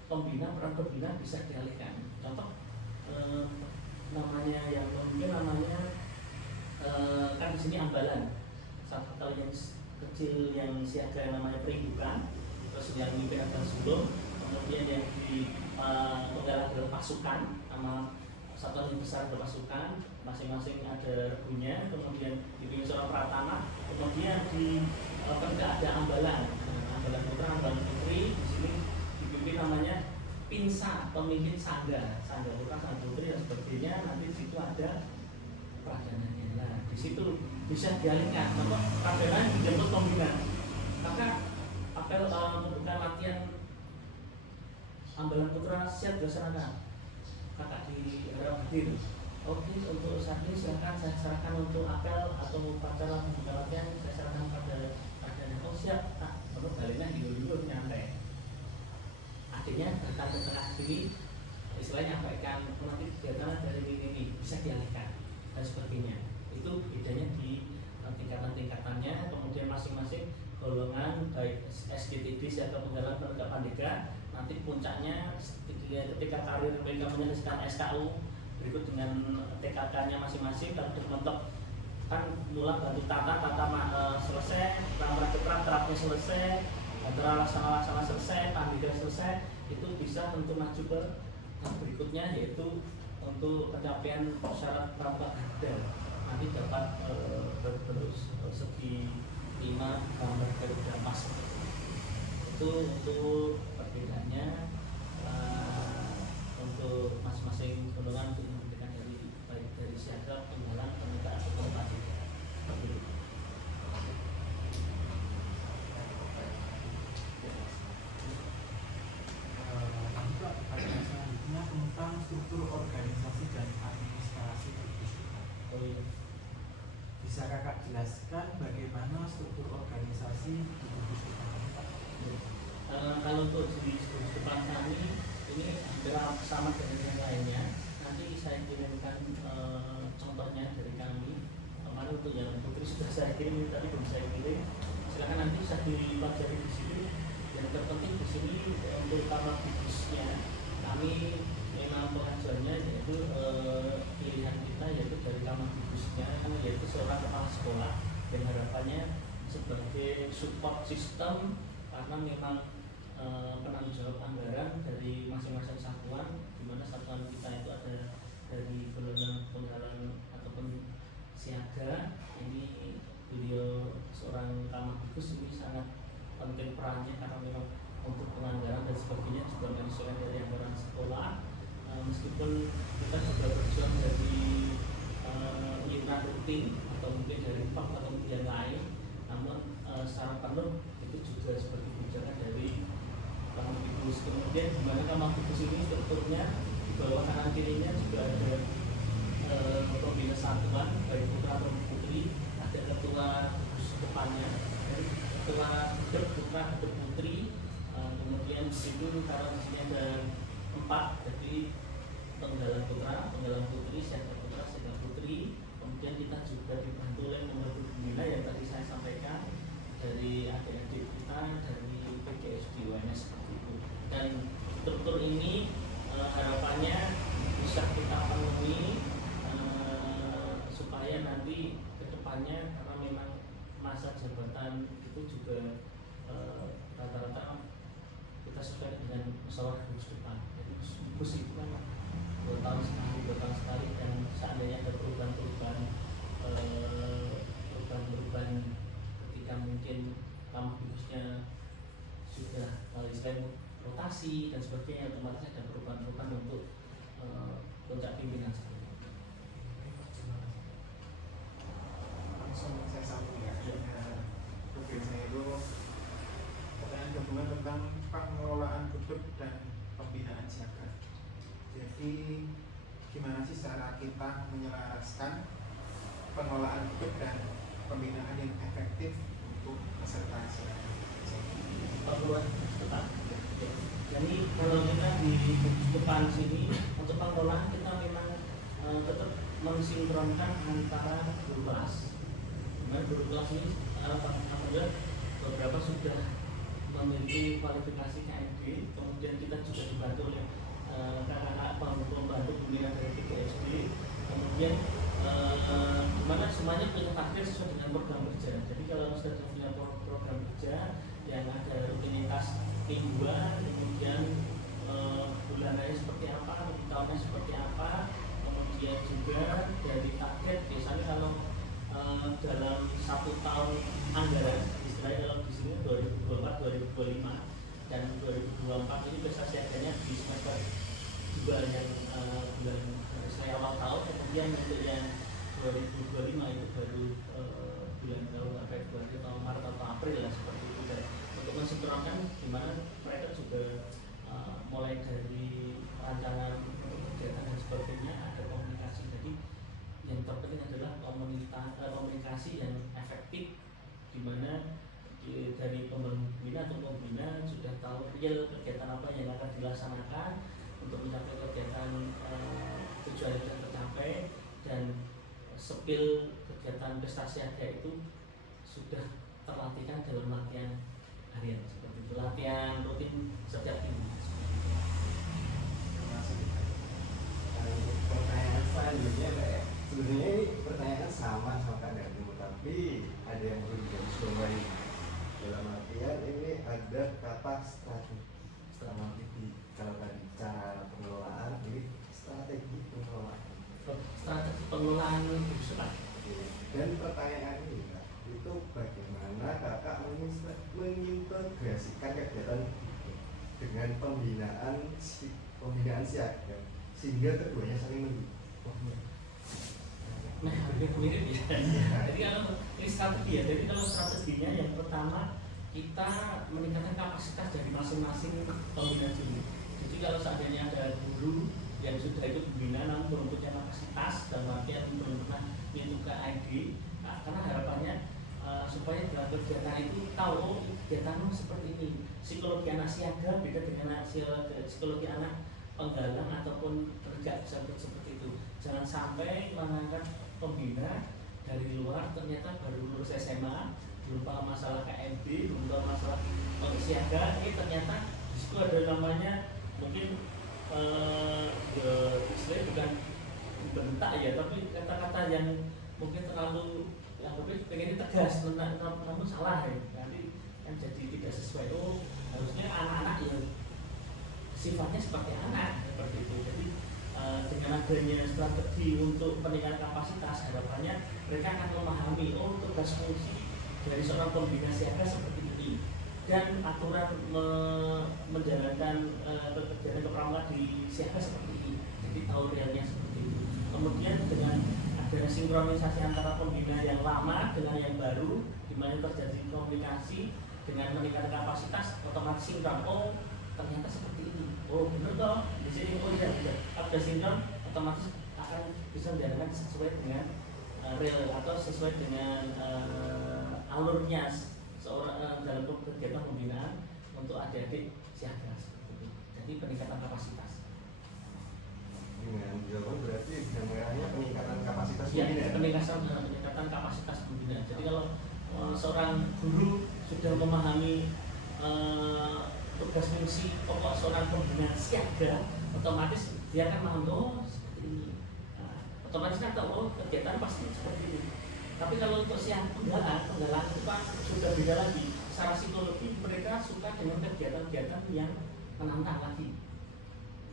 peran pembina bisa dialihkan. Contoh namanya yang pemimpin namanya kan di sini ambalan. Kalau yang kecil yang siaga namanya perindukan, terus yang memimpin adalah sulung, kemudian yang di Penggalan adalah pasukan, nama satuan yang besar adalah pasukan, masing-masing ada regunya, kemudian dipimpin seorang pratama, kemudian di Pemda ada ambalan, ambalan putra, ambalan putri. Di sini dipimpin namanya pinsa, pemimpin sangga, sangga putra, sangga putri dan sebagainya. Nanti di situ ada pradananya. Nah, di situ bisa dialihkan, maka pradana dijemput pembina. Maka apel membuka latihan ambalan putra siap dilaksanakan. Kakak diharap hadir. Oke, untuk saat ini silakan saya serahkan untuk apel atau upacara pembuka latihan saya serahkan pada pradana. Oh siap, tak perlu baliknya dulu nyantai. Akhirnya datang ke tengah sini, istilahnya nyampaikan nanti kegiatan dari ini bisa dialihkan dan sebagainya. Itu bedanya di tingkatan-tingkatannya, kemudian masing-masing golongan baik SGTD atau Penggalan Penegak Pandega, nanti puncaknya ketika karir mereka menyelesaikan SKU berikut dengan TKK-nya masing-masing, kalau sudah mentok kan mulai bantu tata selesai, terapnya selesai, laksana selesai, pandega selesai, itu bisa untuk maju ke tahap berikutnya, yaitu untuk pencapaian syarat pramuka garda. Nanti dapat segi 5 gambar garuda emas. Itu untuk perbedaannya. Untuk masing-masing golongan untuk memberikan dari baik dari siaga, Penggalan, Penegak atau Pandega. Pertanyaan selanjutnya tentang struktur organisasi dan administrasi perpustakaan. Oh iya. Bisa kakak jelaskan bagaimana struktur organisasi di perpustakaan Pak? Kalau untuk di depan kami ini hampir sama dengan yang lainnya. Nanti saya kirimkan contohnya dari kami. Kemarin untuk yang putri sudah saya kirim, tapi belum saya kirim. Silakan nanti bisa dipelajari di sini. Yang terpenting di sini untuk kamar bibisnya kami memang pengajuannya yaitu pilihan kita yaitu dari kamar bibisnya yaitu seorang kepala sekolah dan harapannya sebagai support system karena memang penanggung jawab anggaran dari masing-masing satuan, di mana satuan kita itu ada dari golongan Penggalan ataupun siaga. Ini beliau seorang kamar bikus ini sangat penting perannya karena memang untuk penganggaran dan sebagainya juga menyesuaikan dari anggaran sekolah. Meskipun kita juga berjuang dari iuran rutin atau mungkin dari PAP atau yang lain, namun secara penuh itu juga sebagai kebijakan dari kamar bikus. Kemudian di mana kamar bikus ini strukturnya di bawah kanan kirinya juga ada pembina satuan baik putra atau putri, ada ketua depannya, ketua putra atau putri. Kemudian di situ karena di sini ada 4, jadi Penggalan putra, Penggalan putri, siaga putra, siaga putri. Kemudian kita juga dibantu oleh pembantu pembina yang tadi saya sampaikan dari adik-adik kita dari PGSD UNS seperti itu. Dan struktur ini harapannya bisa kita penuhi supaya nanti kedepannya karena memang masa jabatan itu juga rata-rata kita sesuai dengan musyawarah bus depan. Jadi bus itu kan 2 tahun sekali dan seandainya ada perubahan-perubahan ketika mungkin kamar busnya sudah istilahnya rotasi dan sebagainya, otomatis ada perubahan-perubahan untuk puncak pimpinan saya. Langsung saya sambung ya. Mungkin saya itu pertanyaan gabungan tentang pengelolaan gedung dan pembinaan siaga. Jadi gimana sih cara kita menyelaraskan pengelolaan gedung dan pembinaan yang efektif untuk peserta siaga? Pengelolaan tetap. Jadi kalau kita di depan sini untuk pengelolaan kita memang tetap mensinkronkan antara guru kelas. Dimana guru kelas ini apabila beberapa sudah memiliki kualifikasi KMD, kemudian kita juga dibantu oleh kakak-kakak pembantu pembina dari PGSD, kemudian dimana semuanya punya target sesuai dengan program kerja. Jadi kalau sudah punya program kerja yang ada rutinitas mingguan, kemudian bulanannya seperti apa, tahunnya seperti apa, kemudian juga dari target biasanya kalau dalam 1 tahun anggaran, istilahnya kalau di sini 2024, 2025 dan 2024 ini prestasi siaganya di semester 2 yang bulan saya awal tahun, kemudian untuk yang 2025 itu baru bulan tahun Maret atau April lah seperti itu. Dan untuk mensinkronkan gimana mereka juga mulai dari rancangan untuk kegiatan dan sebagainya ada komunikasi. Jadi yang terpenting adalah komunikasi yang efektif, di mana dari pembina atau pembina sudah tahu real kegiatan apa yang akan dilaksanakan untuk mencapai kegiatan tujuan yang sudah tercapai, dan skill kegiatan prestasi siaga itu sudah terlatihkan dalam latihan harian seperti itu, latihan rutin setiap minggu. Pertanyaan selanjutnya sebenarnya ini pertanyaan sama Kak Danu, tapi ada yang perlu digarisbawahi. Dalam artian ini ada kata strategi. Kalau tadi cara pengelolaan, ini strategi pengelolaan. Strategi pengelolaan usaha. Dan pertanyaan ini itu bagaimana kakak mengintegrasikan kegiatan dengan pembinaan siaga sehingga keduanya saling mendukung. Nah, hampir mirip ya. Jadi kalau ini strategi ya, jadi kalau strateginya yang pertama kita meningkatkan kapasitas dari masing-masing pembina dulu. Jadi kalau seandainya ada guru yang sudah ikut pembina namun belum punya kapasitas dan artian belum pernah menyentuh ke ID, nah, karena harapannya supaya dalam kegiatan itu tahu oh kegiatanmu seperti ini. Psikologi anak siaga beda dengan psikologi anak penggalang ataupun kerja seperti itu. Jangan sampai mengangkat pembina dari luar ternyata baru lulus SMA, belum paham masalah KMB, belum tahu masalah siaga, ini ternyata di situ ada namanya mungkin istilahnya bukan bentak ya, tapi kata-kata yang mungkin terlalu yang pengen tegas, namun salah ya, nanti kan jadi tidak sesuai. Oh harusnya anak-anak yang sifatnya seperti anak seperti itu. Jadi dengan adanya strategi untuk peningkatan kapasitas, harapannya mereka akan memahami oh tugas fungsi dari seorang pembina siaga seperti ini, dan aturan menjalankan kegiatan kepramukaan di siaga seperti ini. Jadi tahu realnya seperti itu. Kemudian dengan adanya sinkronisasi antara pembina yang lama dengan yang baru, di mana terjadi komunikasi dengan meningkatkan kapasitas, otomatis sinkron. Oh ternyata seperti ini. Oh benar toh di sini. Oh iya benar. Ada sinkron, otomatis akan bisa menjalankan sesuai dengan real atau sesuai dengan alurnya seorang dalam kegiatan pembinaan untuk adik-adik siaga seperti itu. Jadi peningkatan kapasitas. Dengan jawaban berarti gambarannya peningkatan kapasitas ya, pembina. peningkatan kapasitas pembina. Jadi kalau seorang guru sudah memahami tugas fungsi pokok seorang pembina siaga, otomatis dia akan memahami oh seperti ini. Nah, otomatis kan tahu oh kegiatan pasti seperti ini. Tapi kalau untuk siang penggalang itu kan sudah beda lagi. Secara psikologi mereka suka dengan kegiatan-kegiatan yang menantang lagi.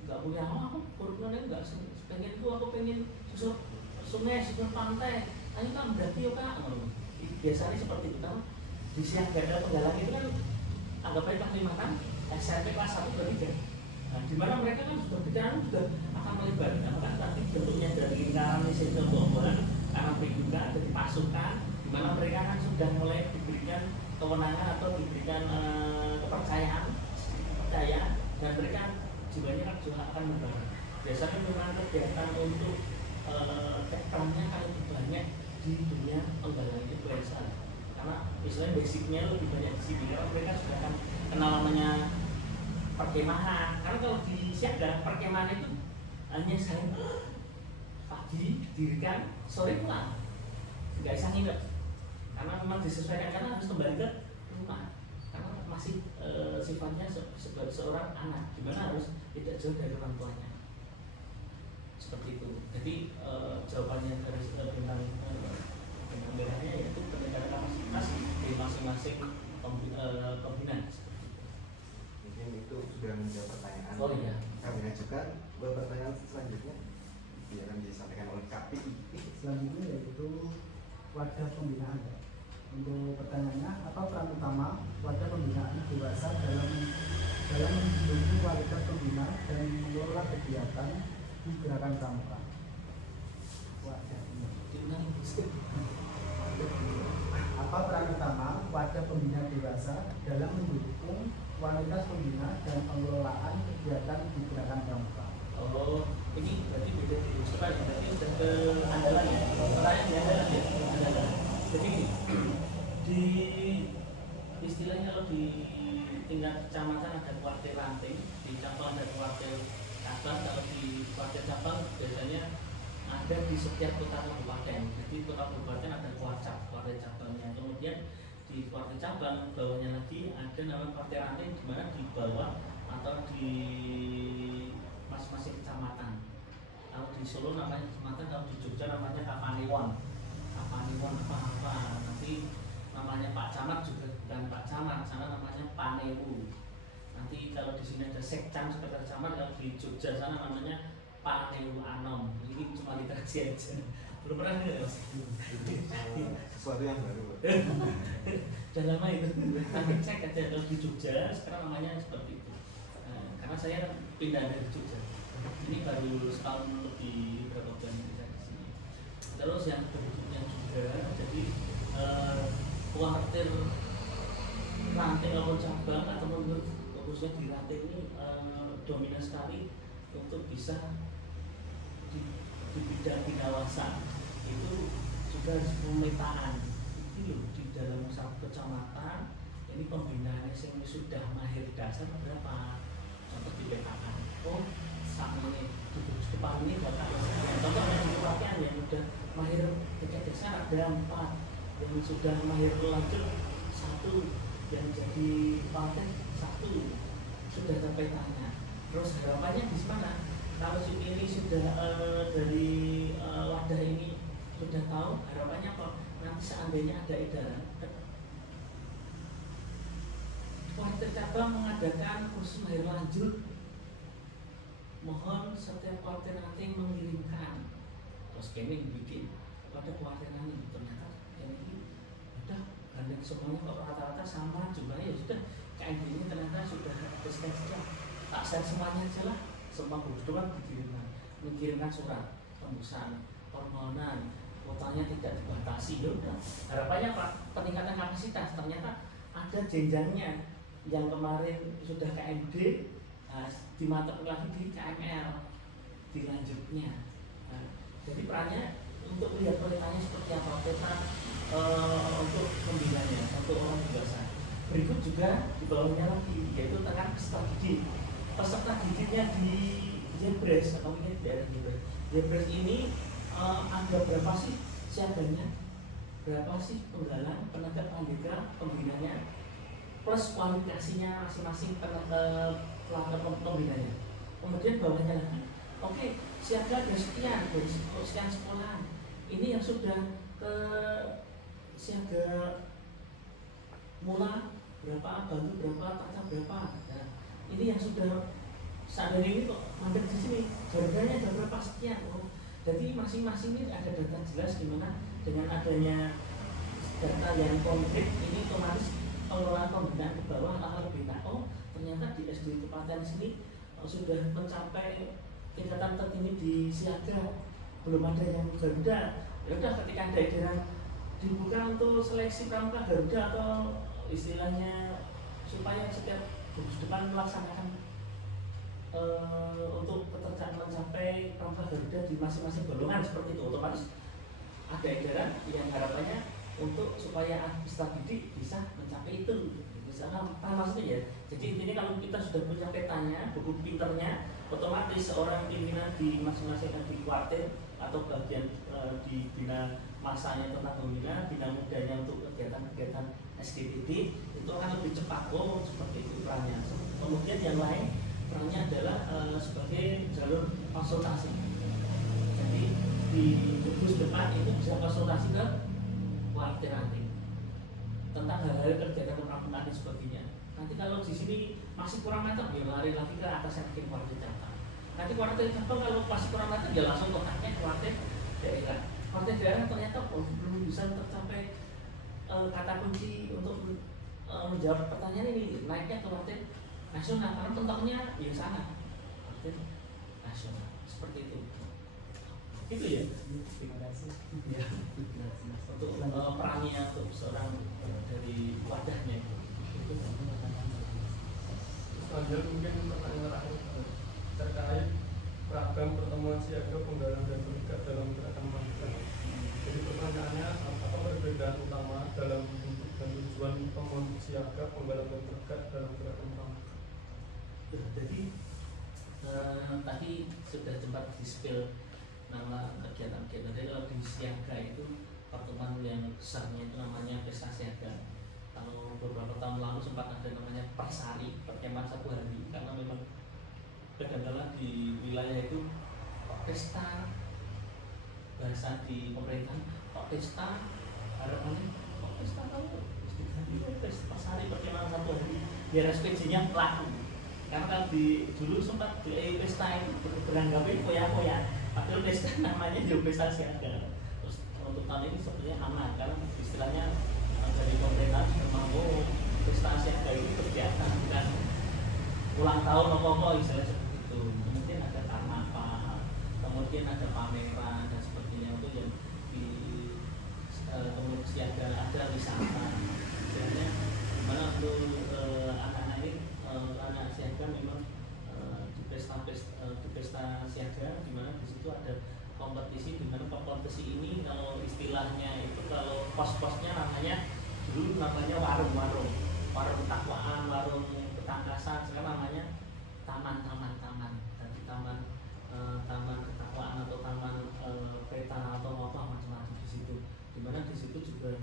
Enggak punya aku kurikulumnya enggak pengen itu aku pengen susur sungai, susur pantai. Ayo kan berarti yuk kak. Biasanya seperti itu kan. Di siang gada penggalang itu kan anggap aja Kalimantan SMP kelas 1 ke 3. Nah, di mana mereka kan sudah bicara sudah akan melebar, kan tapi bentuknya dari lingkaran sistem bombolan karena juga dari pasukan, di mana mereka kan sudah mulai diberikan kewenangan atau diberikan kepercayaan, dan mereka jiwanya kan juga akan membangun. Biasanya memang kegiatan untuk perannya kan lebih banyak di dunia penggalangan influencer, karena misalnya basicnya lebih banyak di sini, karena mereka sudah akan kenal namanya perkemahan. Karena kalau di siaga perkemahan itu hanya saya pagi dirikan, sore pulang, nggak bisa nginep, karena memang disesuaikan karena harus kembali ke rumah, karena masih sifatnya sebagai seorang anak, dimana harus tidak jauh dari orang tuanya, seperti itu. Jadi jawabannya dari bintang merahnya yaitu peningkatan kapasitas di masing-masing pembina. mungkin itu sudah menjawab pertanyaan. Oh iya. Kami ajukan pertanyaan selanjutnya yang akan disampaikan oleh KPI. Selanjutnya yaitu wadah pembinaan. Untuk pertanyaannya, apa peran utama wadah pembinaan dewasa dalam mendukung kualitas pembina dan mengelola kegiatan di gerakan pramuka? Wadah ini. Apa peran utama wadah pembina dewasa dalam mendukung kualitas pembina dan pengelolaan kegiatan di gerakan pramuka? Oh, ini berarti beda di Ustaz, berarti udah ke andalan ya. Pertanyaan di andalan ya. Andalan. Jadi di istilahnya kalau di tingkat kecamatan ada kuartir ranting, di cabang ada kuartir cabang, kalau di kuartir cabang biasanya ada di setiap kota kabupaten. Jadi kota kabupaten ada kuartir cabangnya. Kemudian di kuartir cabang bawahnya lagi ada namanya kuartir ranting, di mana di bawah atau di masing-masing kecamatan. Kalau di Solo namanya kecamatan, kalau di Jogja namanya Kapanewon apa nanti namanya Pak Camat juga bukan Pak Camat, sana namanya Panewu. Nanti kalau di sini ada Sekcam sekretaris camat, kalau di Jogja sana namanya Panewu Anom. Ini cuma literasi aja, belum pernah dengar Mas. Sesuatu yang baru. Dan lama itu nanti cek aja kalau di Jogja sekarang namanya seperti itu. Karena saya pindah dari Jogja, ini baru setahun lebih berapa bulan kita di sini. Terus yang berikutnya juga, jadi kuartir ranting atau cabang atau menurut khususnya di ranting ini dominan sekali untuk bisa di bidang pengawasan. Itu juga harus pemetaan. Itu loh, di dalam satu kecamatan ini pembinaannya yang sudah mahir dasar berapa? Contoh di PKK, oh sama ini di depan ini data contoh yang di pelatihan yang sudah mahir tingkat dasar ada 4, yang sudah mahir lanjut 1, yang jadi pelatihan 1, sudah sampai tanya. Terus harapannya di mana? Kalau ini sudah dari wadah ini sudah tahu, harapannya apa? Nanti seandainya ada edaran kuartir cabang mengadakan kursus mahir lanjut, mohon setiap kuartir nanti mengirimkan. Terus kami bikin pada kuartir nanti, ternyata ini udah gandeng semuanya kok rata-rata sama jumlahnya, ya sudah KMB ini ternyata sudah presiden sejak tak share semuanya aja lah, semua gugus tugas mengirimkan surat tembusan permohonan, kuotanya tidak dibatasi. Ya udah, harapannya Pak peningkatan kapasitas, ternyata ada jenjangnya. Yang kemarin sudah KMD dimatok lagi di KML dilanjutnya. Jadi perannya untuk lihat petanya seperti apa, peta untuk pembinanya untuk orang dewasa. Berikut juga di bawahnya lagi yaitu tentang peserta didik. Peserta didiknya di Jebres atau mungkin di daerah Jebres. Jebres ini ada berapa sih siaganya? Berapa sih penggalan, penegak pandega, pembinanya? Plus kualifikasinya masing-masing pelanggan pembinanya. Kemudian bawahnya lagi, oke, siaga ada sekian dari sekian sekolahan. Ini yang sudah ke siaga mula berapa, bantu berapa, tata berapa. Nah, ini yang sudah saat ini kok hampir di sini harganya ada berapa sekian. Oh, jadi masing-masing ini ada data jelas di mana dengan adanya data yang konkret ini otomatis pengelolaan pembinaan ke bawah akan lebih tahu. Ternyata di SD Kepaten sini sudah mencapai tingkatan tertinggi di siaga, belum ada yang Garuda. Ya udah, ketika ada edaran dibuka untuk seleksi pramuka Garuda atau istilahnya supaya setiap gugus depan melaksanakan untuk pekerjaan mencapai pramuka Garuda di masing-masing golongan seperti itu, otomatis ada edaran yang harapannya untuk supaya peserta didik bisa mencapai itu. Misalnya apa maksudnya ya? Jadi intinya kalau kita sudah punya petanya, buku pinternya, otomatis seorang pimpinan di masing-masing di kuartir atau bagian di bina masanya tentang bina mudanya untuk kegiatan-kegiatan SDPD itu akan lebih cepat. Oh, seperti itu perannya. Kemudian yang lain perannya adalah sebagai jalur konsultasi. Jadi di gugus depan itu bisa konsultasi ke kuartir nanti tentang hal-hal kegiatan pramuka dan sebagainya. Nanti kalau di sini masih kurang mantap ya lari lagi ke atas yang bikin kuartet cabang. Nanti kuartet cabang kalau masih kurang mantap ya langsung kontaknya kuartet daerah. Kuartet daerah ternyata belum bisa tercapai kata kunci untuk menjawab pertanyaan ini, naiknya ke kuartet nasional karena mentoknya ya sana kuartet nasional seperti itu. Itu ya. Terima kasih. Ya. Untuk perannya untuk seorang dari wadahnya itu Selanjutnya mungkin pertanyaan terakhir terkait ragam pertemuan siaga penggalang dan bergerak dalam gerakan mahasiswa. Jadi pertanyaannya apa perbedaan utama dalam bentuk dan tujuan pertemuan siaga penggalang dan bergerak dalam gerakan mahasiswa? jadi tadi sudah sempat di-spill nama kegiatan-kegiatan. Jadi kalau di siaga itu pertemuan yang besarnya itu namanya pesta siaga. Kalau beberapa tahun lalu sempat ada namanya persari, perkemahan 1 hari, karena memang kadang-kadang di wilayah itu kok pesta, bahasa di pemerintahan kok pesta, harapannya kok pesta tahu pesta persari perkemahan 1 hari biar SPJ-nya laku. Karena kan dulu sempat di pesta itu beranggapnya koya-koya, padahal pesta namanya juga pesta siaga. Terus untuk tahun ini sepertinya aman karena istilahnya dari pemerintah memang pesta siaga itu kegiatan bukan ulang tahun apa-apa istilahnya seperti itu. Kemudian ada karnaval, kemudian ada pameran dan sebagainya itu yang di kemudian siaga ada wisata. Istilahnya dimana untuk anak-anak ini anak siaga memang di pesta siaga dimana di situ ada kompetisi, dimana kompetisi ini kalau istilahnya itu kalau pos-posnya namanya dulu namanya warung takwaan, warung ketangkasan, sekarang namanya taman. Jadi taman ketakwaan atau taman peta atau apa macam-macam di situ. Dimana di situ juga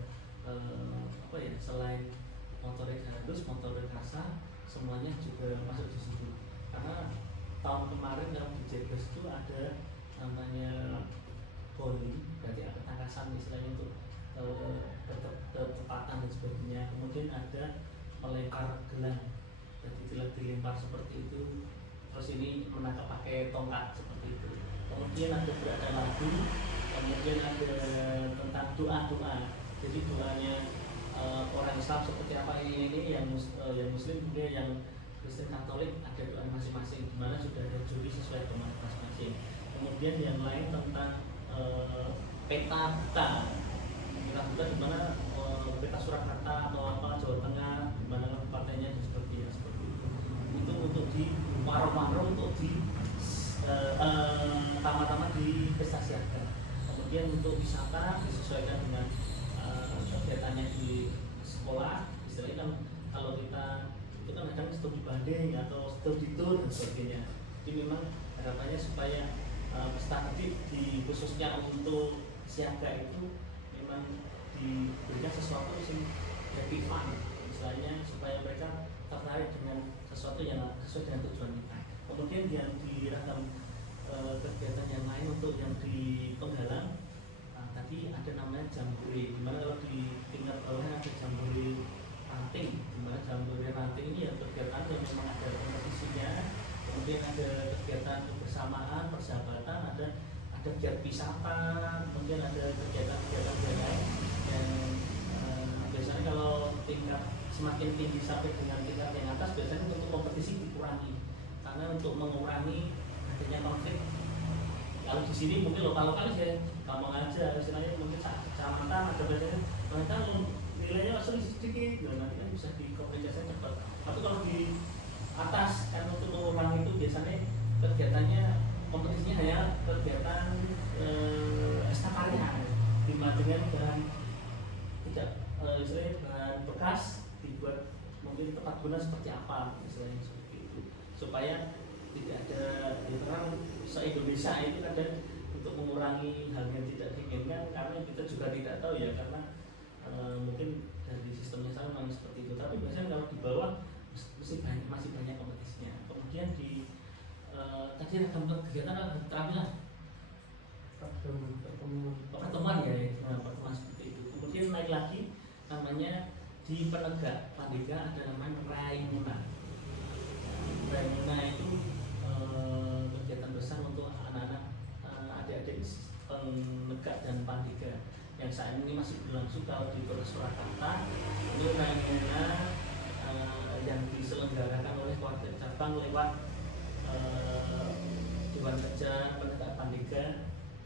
selain motorik halus, motorik kasar, semuanya juga masuk di situ. Karena tahun kemarin kalau di Jebres itu ada namanya bowling, berarti ada ketangkasan istilahnya untuk ketepatan dan sebagainya. Kemudian ada melempar gelang, jadi gelang dilempar seperti itu. Terus ini menangkap pakai tongkat seperti itu. Kemudian ada berada lagu, kemudian ada tentang doa. Jadi doanya orang Islam seperti apa ini yang Muslim, kemudian yang Kristen Katolik ada doa masing-masing, di mana sudah ada juri sesuai dengan masing-masing. Kemudian yang lain tentang peta buta di mana peta Surakarta atau apa Jawa Tengah, di mana partainya dan seperti itu. Itu untuk di warung-warung, untuk di taman-taman di pesta siaga. Kemudian untuk wisata disesuaikan dengan kegiatannya di sekolah. Istilahnya kan kalau kita itu kan kadang studi banding atau studi tour dan sebagainya. Jadi memang harapannya supaya pesta di khususnya untuk siaga itu memang diberikan sesuatu yang happy fun, misalnya supaya mereka tertarik dengan sesuatu yang sesuai dengan tujuan kita. Kemudian yang di ragam kegiatan yang lain untuk yang di Penggalang tadi ada namanya jambore, dimana kalau di tingkat bawahnya ada jambore ranting, dimana jambore ranting ini ya kegiatan yang memang ada kompetisinya. Kemudian ada kegiatan kebersamaan, persahabatan, ada kegiatan wisata, kemudian ada kegiatan-kegiatan yang lain yang biasanya kalau tingkat semakin tinggi sampai dengan tingkat yang atas biasanya untuk kompetisi dikurangi karena untuk mengurangi adanya konflik. Kalau di sini mungkin lokal ya gampang aja, istilahnya mungkin kecamatan ada biasanya mereka nilainya sedikit, nanti kan bisa dikomunikasikan cepat. Tapi kalau di atas kan untuk mengurangi itu biasanya kegiatannya kompetisinya hanya kegiatan estakarya dibandingkan bahan tidak istilahnya bahan bekas dibuat mungkin tempat guna seperti apa istilahnya seperti itu, supaya tidak ada terang se-Indonesia itu kadang untuk mengurangi hal yang tidak diinginkan, karena kita juga tidak tahu ya, karena mungkin dari sistemnya sama seperti itu. Tapi biasanya kalau di bawah masih banyak kompetisinya. Kemudian di tadi ada kegiatan keterampilan pertemuan ya, pertemuan seperti itu. Kemudian naik lagi namanya di penegak Pandega ada namanya Raimuna. Raimuna itu kegiatan besar untuk anak-anak adik-adik penegak dan Pandega yang saat ini masih berlangsung. Kalau di Kota Surakarta itu Raimuna yang diselenggarakan oleh keluarga cabang lewat Dewan Kerja Penegak Pandega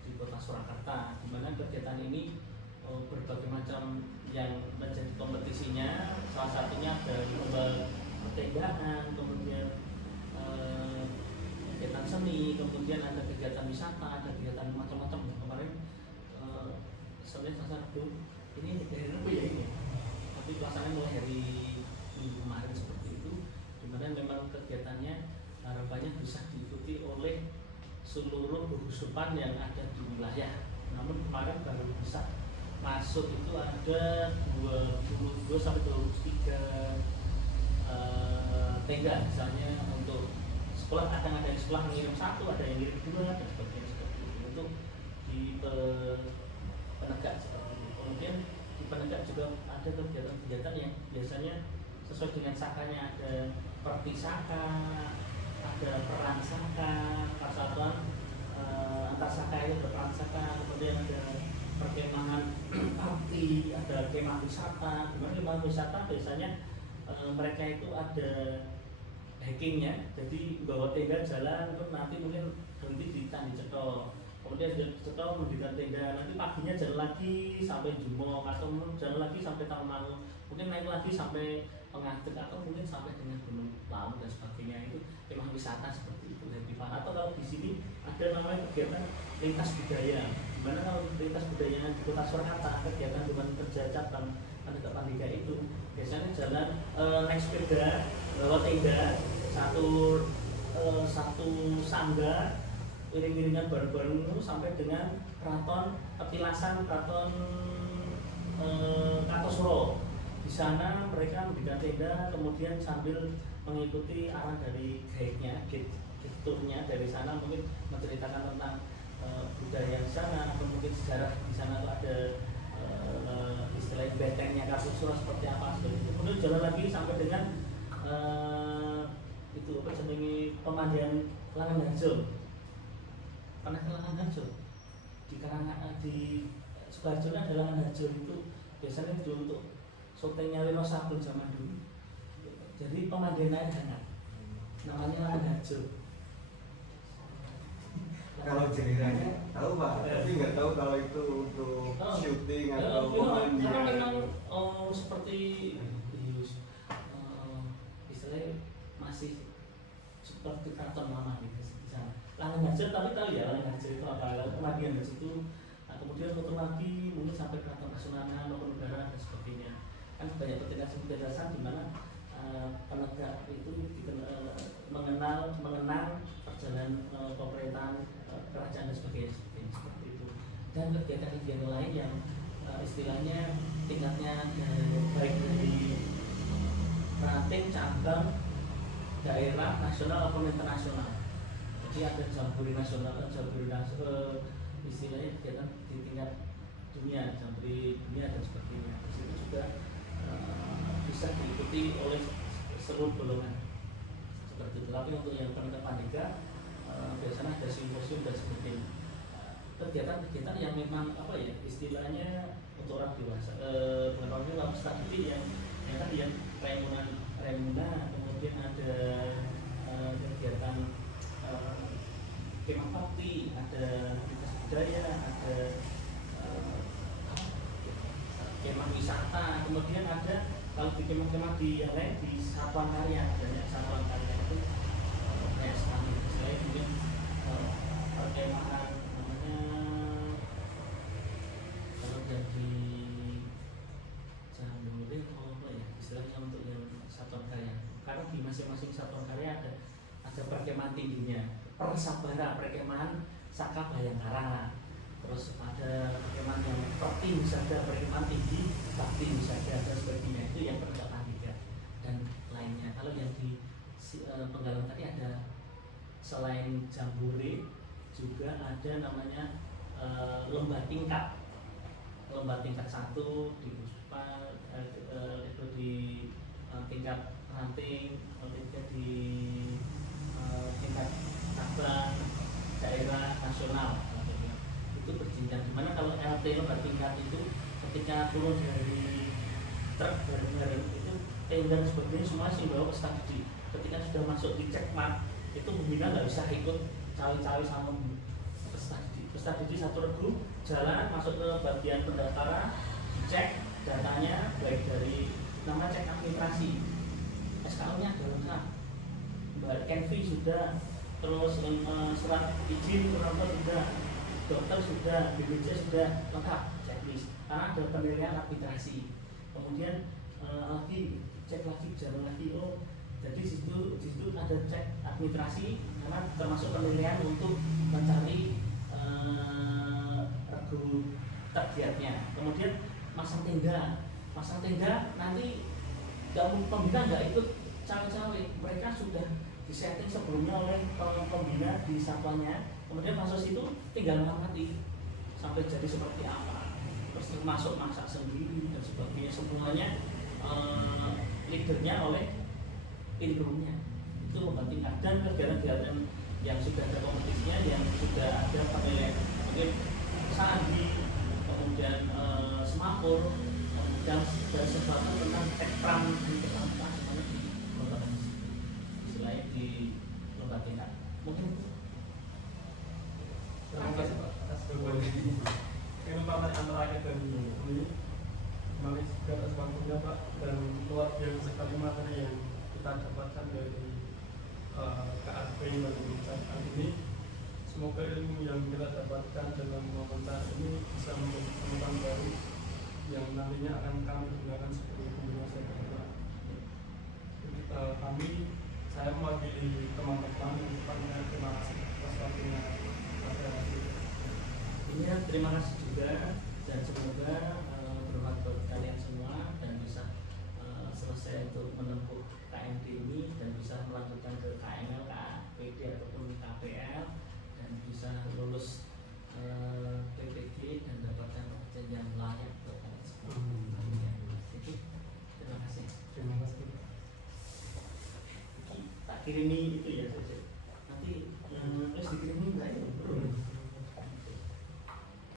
di Kota Surakarta, di mana kegiatan ini berbagai macam yang menjadi kompetisinya. Salah satunya ada lomba pertegaan, kemudian kegiatan seni, kemudian ada kegiatan wisata, ada kegiatan macam-macam. Kemarin sebenarnya salah satu ini dari Rabu ya ini, tapi pelaksanaannya mulai hari minggu kemarin seperti itu, dimana memang kegiatannya harapannya bisa diikuti oleh seluruh gusupan yang ada di wilayah. Namun kemarin baru bisa masuk itu ada 22 sampai 23 tenda, misalnya untuk sekolah akan ada yang sekolah mengirim 1, ada yang ngirim 2 dan sebagainya seperti itu untuk di penegak. Kemudian di penegak juga ada kegiatan-kegiatan yang biasanya sesuai dengan sakanya, ada pertisaka, ada perang saka, persatuan antar saka itu ada perang saka, kemudian ada perkemahan bakti, ada kemah wisata. Kemudian kemah wisata biasanya mereka itu ada hikingnya, jadi bawa tenda jalan, terus nanti mungkin berhenti di Candi Cetho, kemudian di Cetho mendirikan tenda, nanti paginya jalan lagi sampai Jumo, atau jalan lagi sampai Tarumangu, mungkin naik lagi sampai Pengantin, atau mungkin sampai dengan Gunung Lawu dan sebagainya. Itu kemah wisata seperti itu. Atau kalau di sini ada namanya kegiatan lintas budaya, dimana kalau lintas budaya di Kota Surakarta, kegiatan Dewan Kerja Cabang Penegak Pandega itu biasanya jalan naik sepeda, bawa tenda, satu sangga, iring-iringan bareng-bareng sampai dengan keraton petilasan keraton Kartosuro. Di sana mereka mendirikan tenda, kemudian sambil mengikuti arah dari guide-nya, turnya dari sana, mungkin menceritakan tentang budaya di sana, atau mungkin sejarah di sana itu ada istilahnya betengnya Kartosuro seperti apa, seperti itu. Kemudian jalan lagi sampai dengan itu apa jenenge pemandian Langan Harjo. Pernah ke Langan Harjo? Di Sukoharjo ada Langan Harjo, itu biasanya itu untuk syutingnya Lino Sabun zaman dulu. Jadi pemandian air hangat, namanya Langan Harjo. Kalau ceritanya tahu Pak, tapi nggak tahu kalau itu untuk syuting atau pemandian. Karena memang seperti istilahnya masih seperti karton lama gitu di sana. Langan Harjo, tapi tahu ya Langan Harjo itu apa? Pemandian di situ. Nah, kemudian muter lagi mungkin sampai Keraton Kasunanan, Mangkunegaran dan sebagainya. Kan banyak petilasan-petilasan di mana penegak itu mengenang perjalanan pemerintahan kerajaan dan sebagainya seperti itu. Dan kegiatan-kegiatan lain yang istilahnya tingkatnya baik dari ranting, cabang, daerah, nasional maupun internasional. Jadi ada jambore nasional dan jambore istilahnya kegiatan di tingkat dunia, jambore dunia dan sebagainya. Di situ juga bisa diikuti oleh seluruh golongan seperti itu. Tapi untuk yang penegak pandega biasanya ada simposium dan sebagainya. Kegiatan-kegiatan yang memang apa ya istilahnya untuk orang dewasa, bukan orang dewasa tapi yang tadi yang Raimuna, kemudian ada kegiatan kemah bakti, ada lintas budaya, ada kemah wisata, kemudian ada kalau di kemah-kemah di yang lain di satuan karya, adanya satuan karya itu kayak sekali. Saya mungkin perkemahan namanya kalau jadi jambore atau apa ya istilahnya untuk yang satuan karya, karena di masing-masing satuan karya ada perkemahan tingginya, persabara perkemahan Saka Bayangkara, terus ada perkemahan yang Perti Wisada, perkemahan tinggi Bakti Wisada dan sebagainya. Itu yang penegak pandega dan lainnya. Kalau yang di Penggalan tadi ada selain jambore juga ada namanya lomba tingkat 1 di Puspa, itu di tingkat ranting, kemudian di tingkat cabang, daerah, nasional, itu berjenjang. Dimana kalau LT lomba tingkat itu ketika turun dari truk dari kendaraan itu tenda dan sebagainya semua sih bawa peserta didik. Ketika sudah masuk di checkmark itu pembina nggak bisa ikut cawe-cawe sama peserta didik. Peserta didik satu regu jalan masuk ke bagian pendaftaran, dicek datanya baik dari nama cek administrasi, SKU-nya ada lengkap, Mbak Kenvi sudah, terus surat izin penonton sudah, dokter sudah, BPJS sudah lengkap, checklist. Karena ada penilaian administrasi. Kemudian lagi cek lagi jalan lagi, oh jadi di situ ada cek administrasi karena termasuk penilaian untuk mencari regu tergiatnya. Kemudian masang tenda nanti pembina nggak ikut cawe-cawe, mereka sudah disetting sebelumnya oleh pembina di satuannya. Kemudian masuk situ tinggal mengamati sampai jadi seperti apa, terus masuk masak sendiri dan sebagainya, semuanya leadernya oleh ingrumnya. Itu mempentingkan. Dan kegiatan-kegiatan yang sudah ada kompetisinya, yang sudah ada penilaian, mungkin sandi, kemudian semapur, dan sesuatu tentang tekram di pertama semuanya di lomba istilahnya di lomba tingkat. Mungkin terima kasih Pak atas jawabannya. Ini pertanyaan terakhir dari ini. Terima kasih juga atas waktunya Pak, dan luar biasa sekali materi yang kita dapatkan dari KAP dan wawancara ini. Semoga ilmu yang kita dapatkan dalam wawancara ini bisa menjadi pengetahuan baru yang nantinya akan kami gunakan sebagai pembina sepak. Saya mewakili teman-teman mengucapkan terima kasih atas waktunya pada hari ini. ya, terima kasih juga, dan semoga bermanfaat buat kalian semua dan bisa selesai untuk menempuh KMD ini dan bisa melanjutkan ke KML, KPD ataupun KPL dan bisa lulus PPG dan dapatkan pekerjaan yang layak buat kalian semua. Itu terima kasih. Terima kasih. Tak kirimi itu ya saja.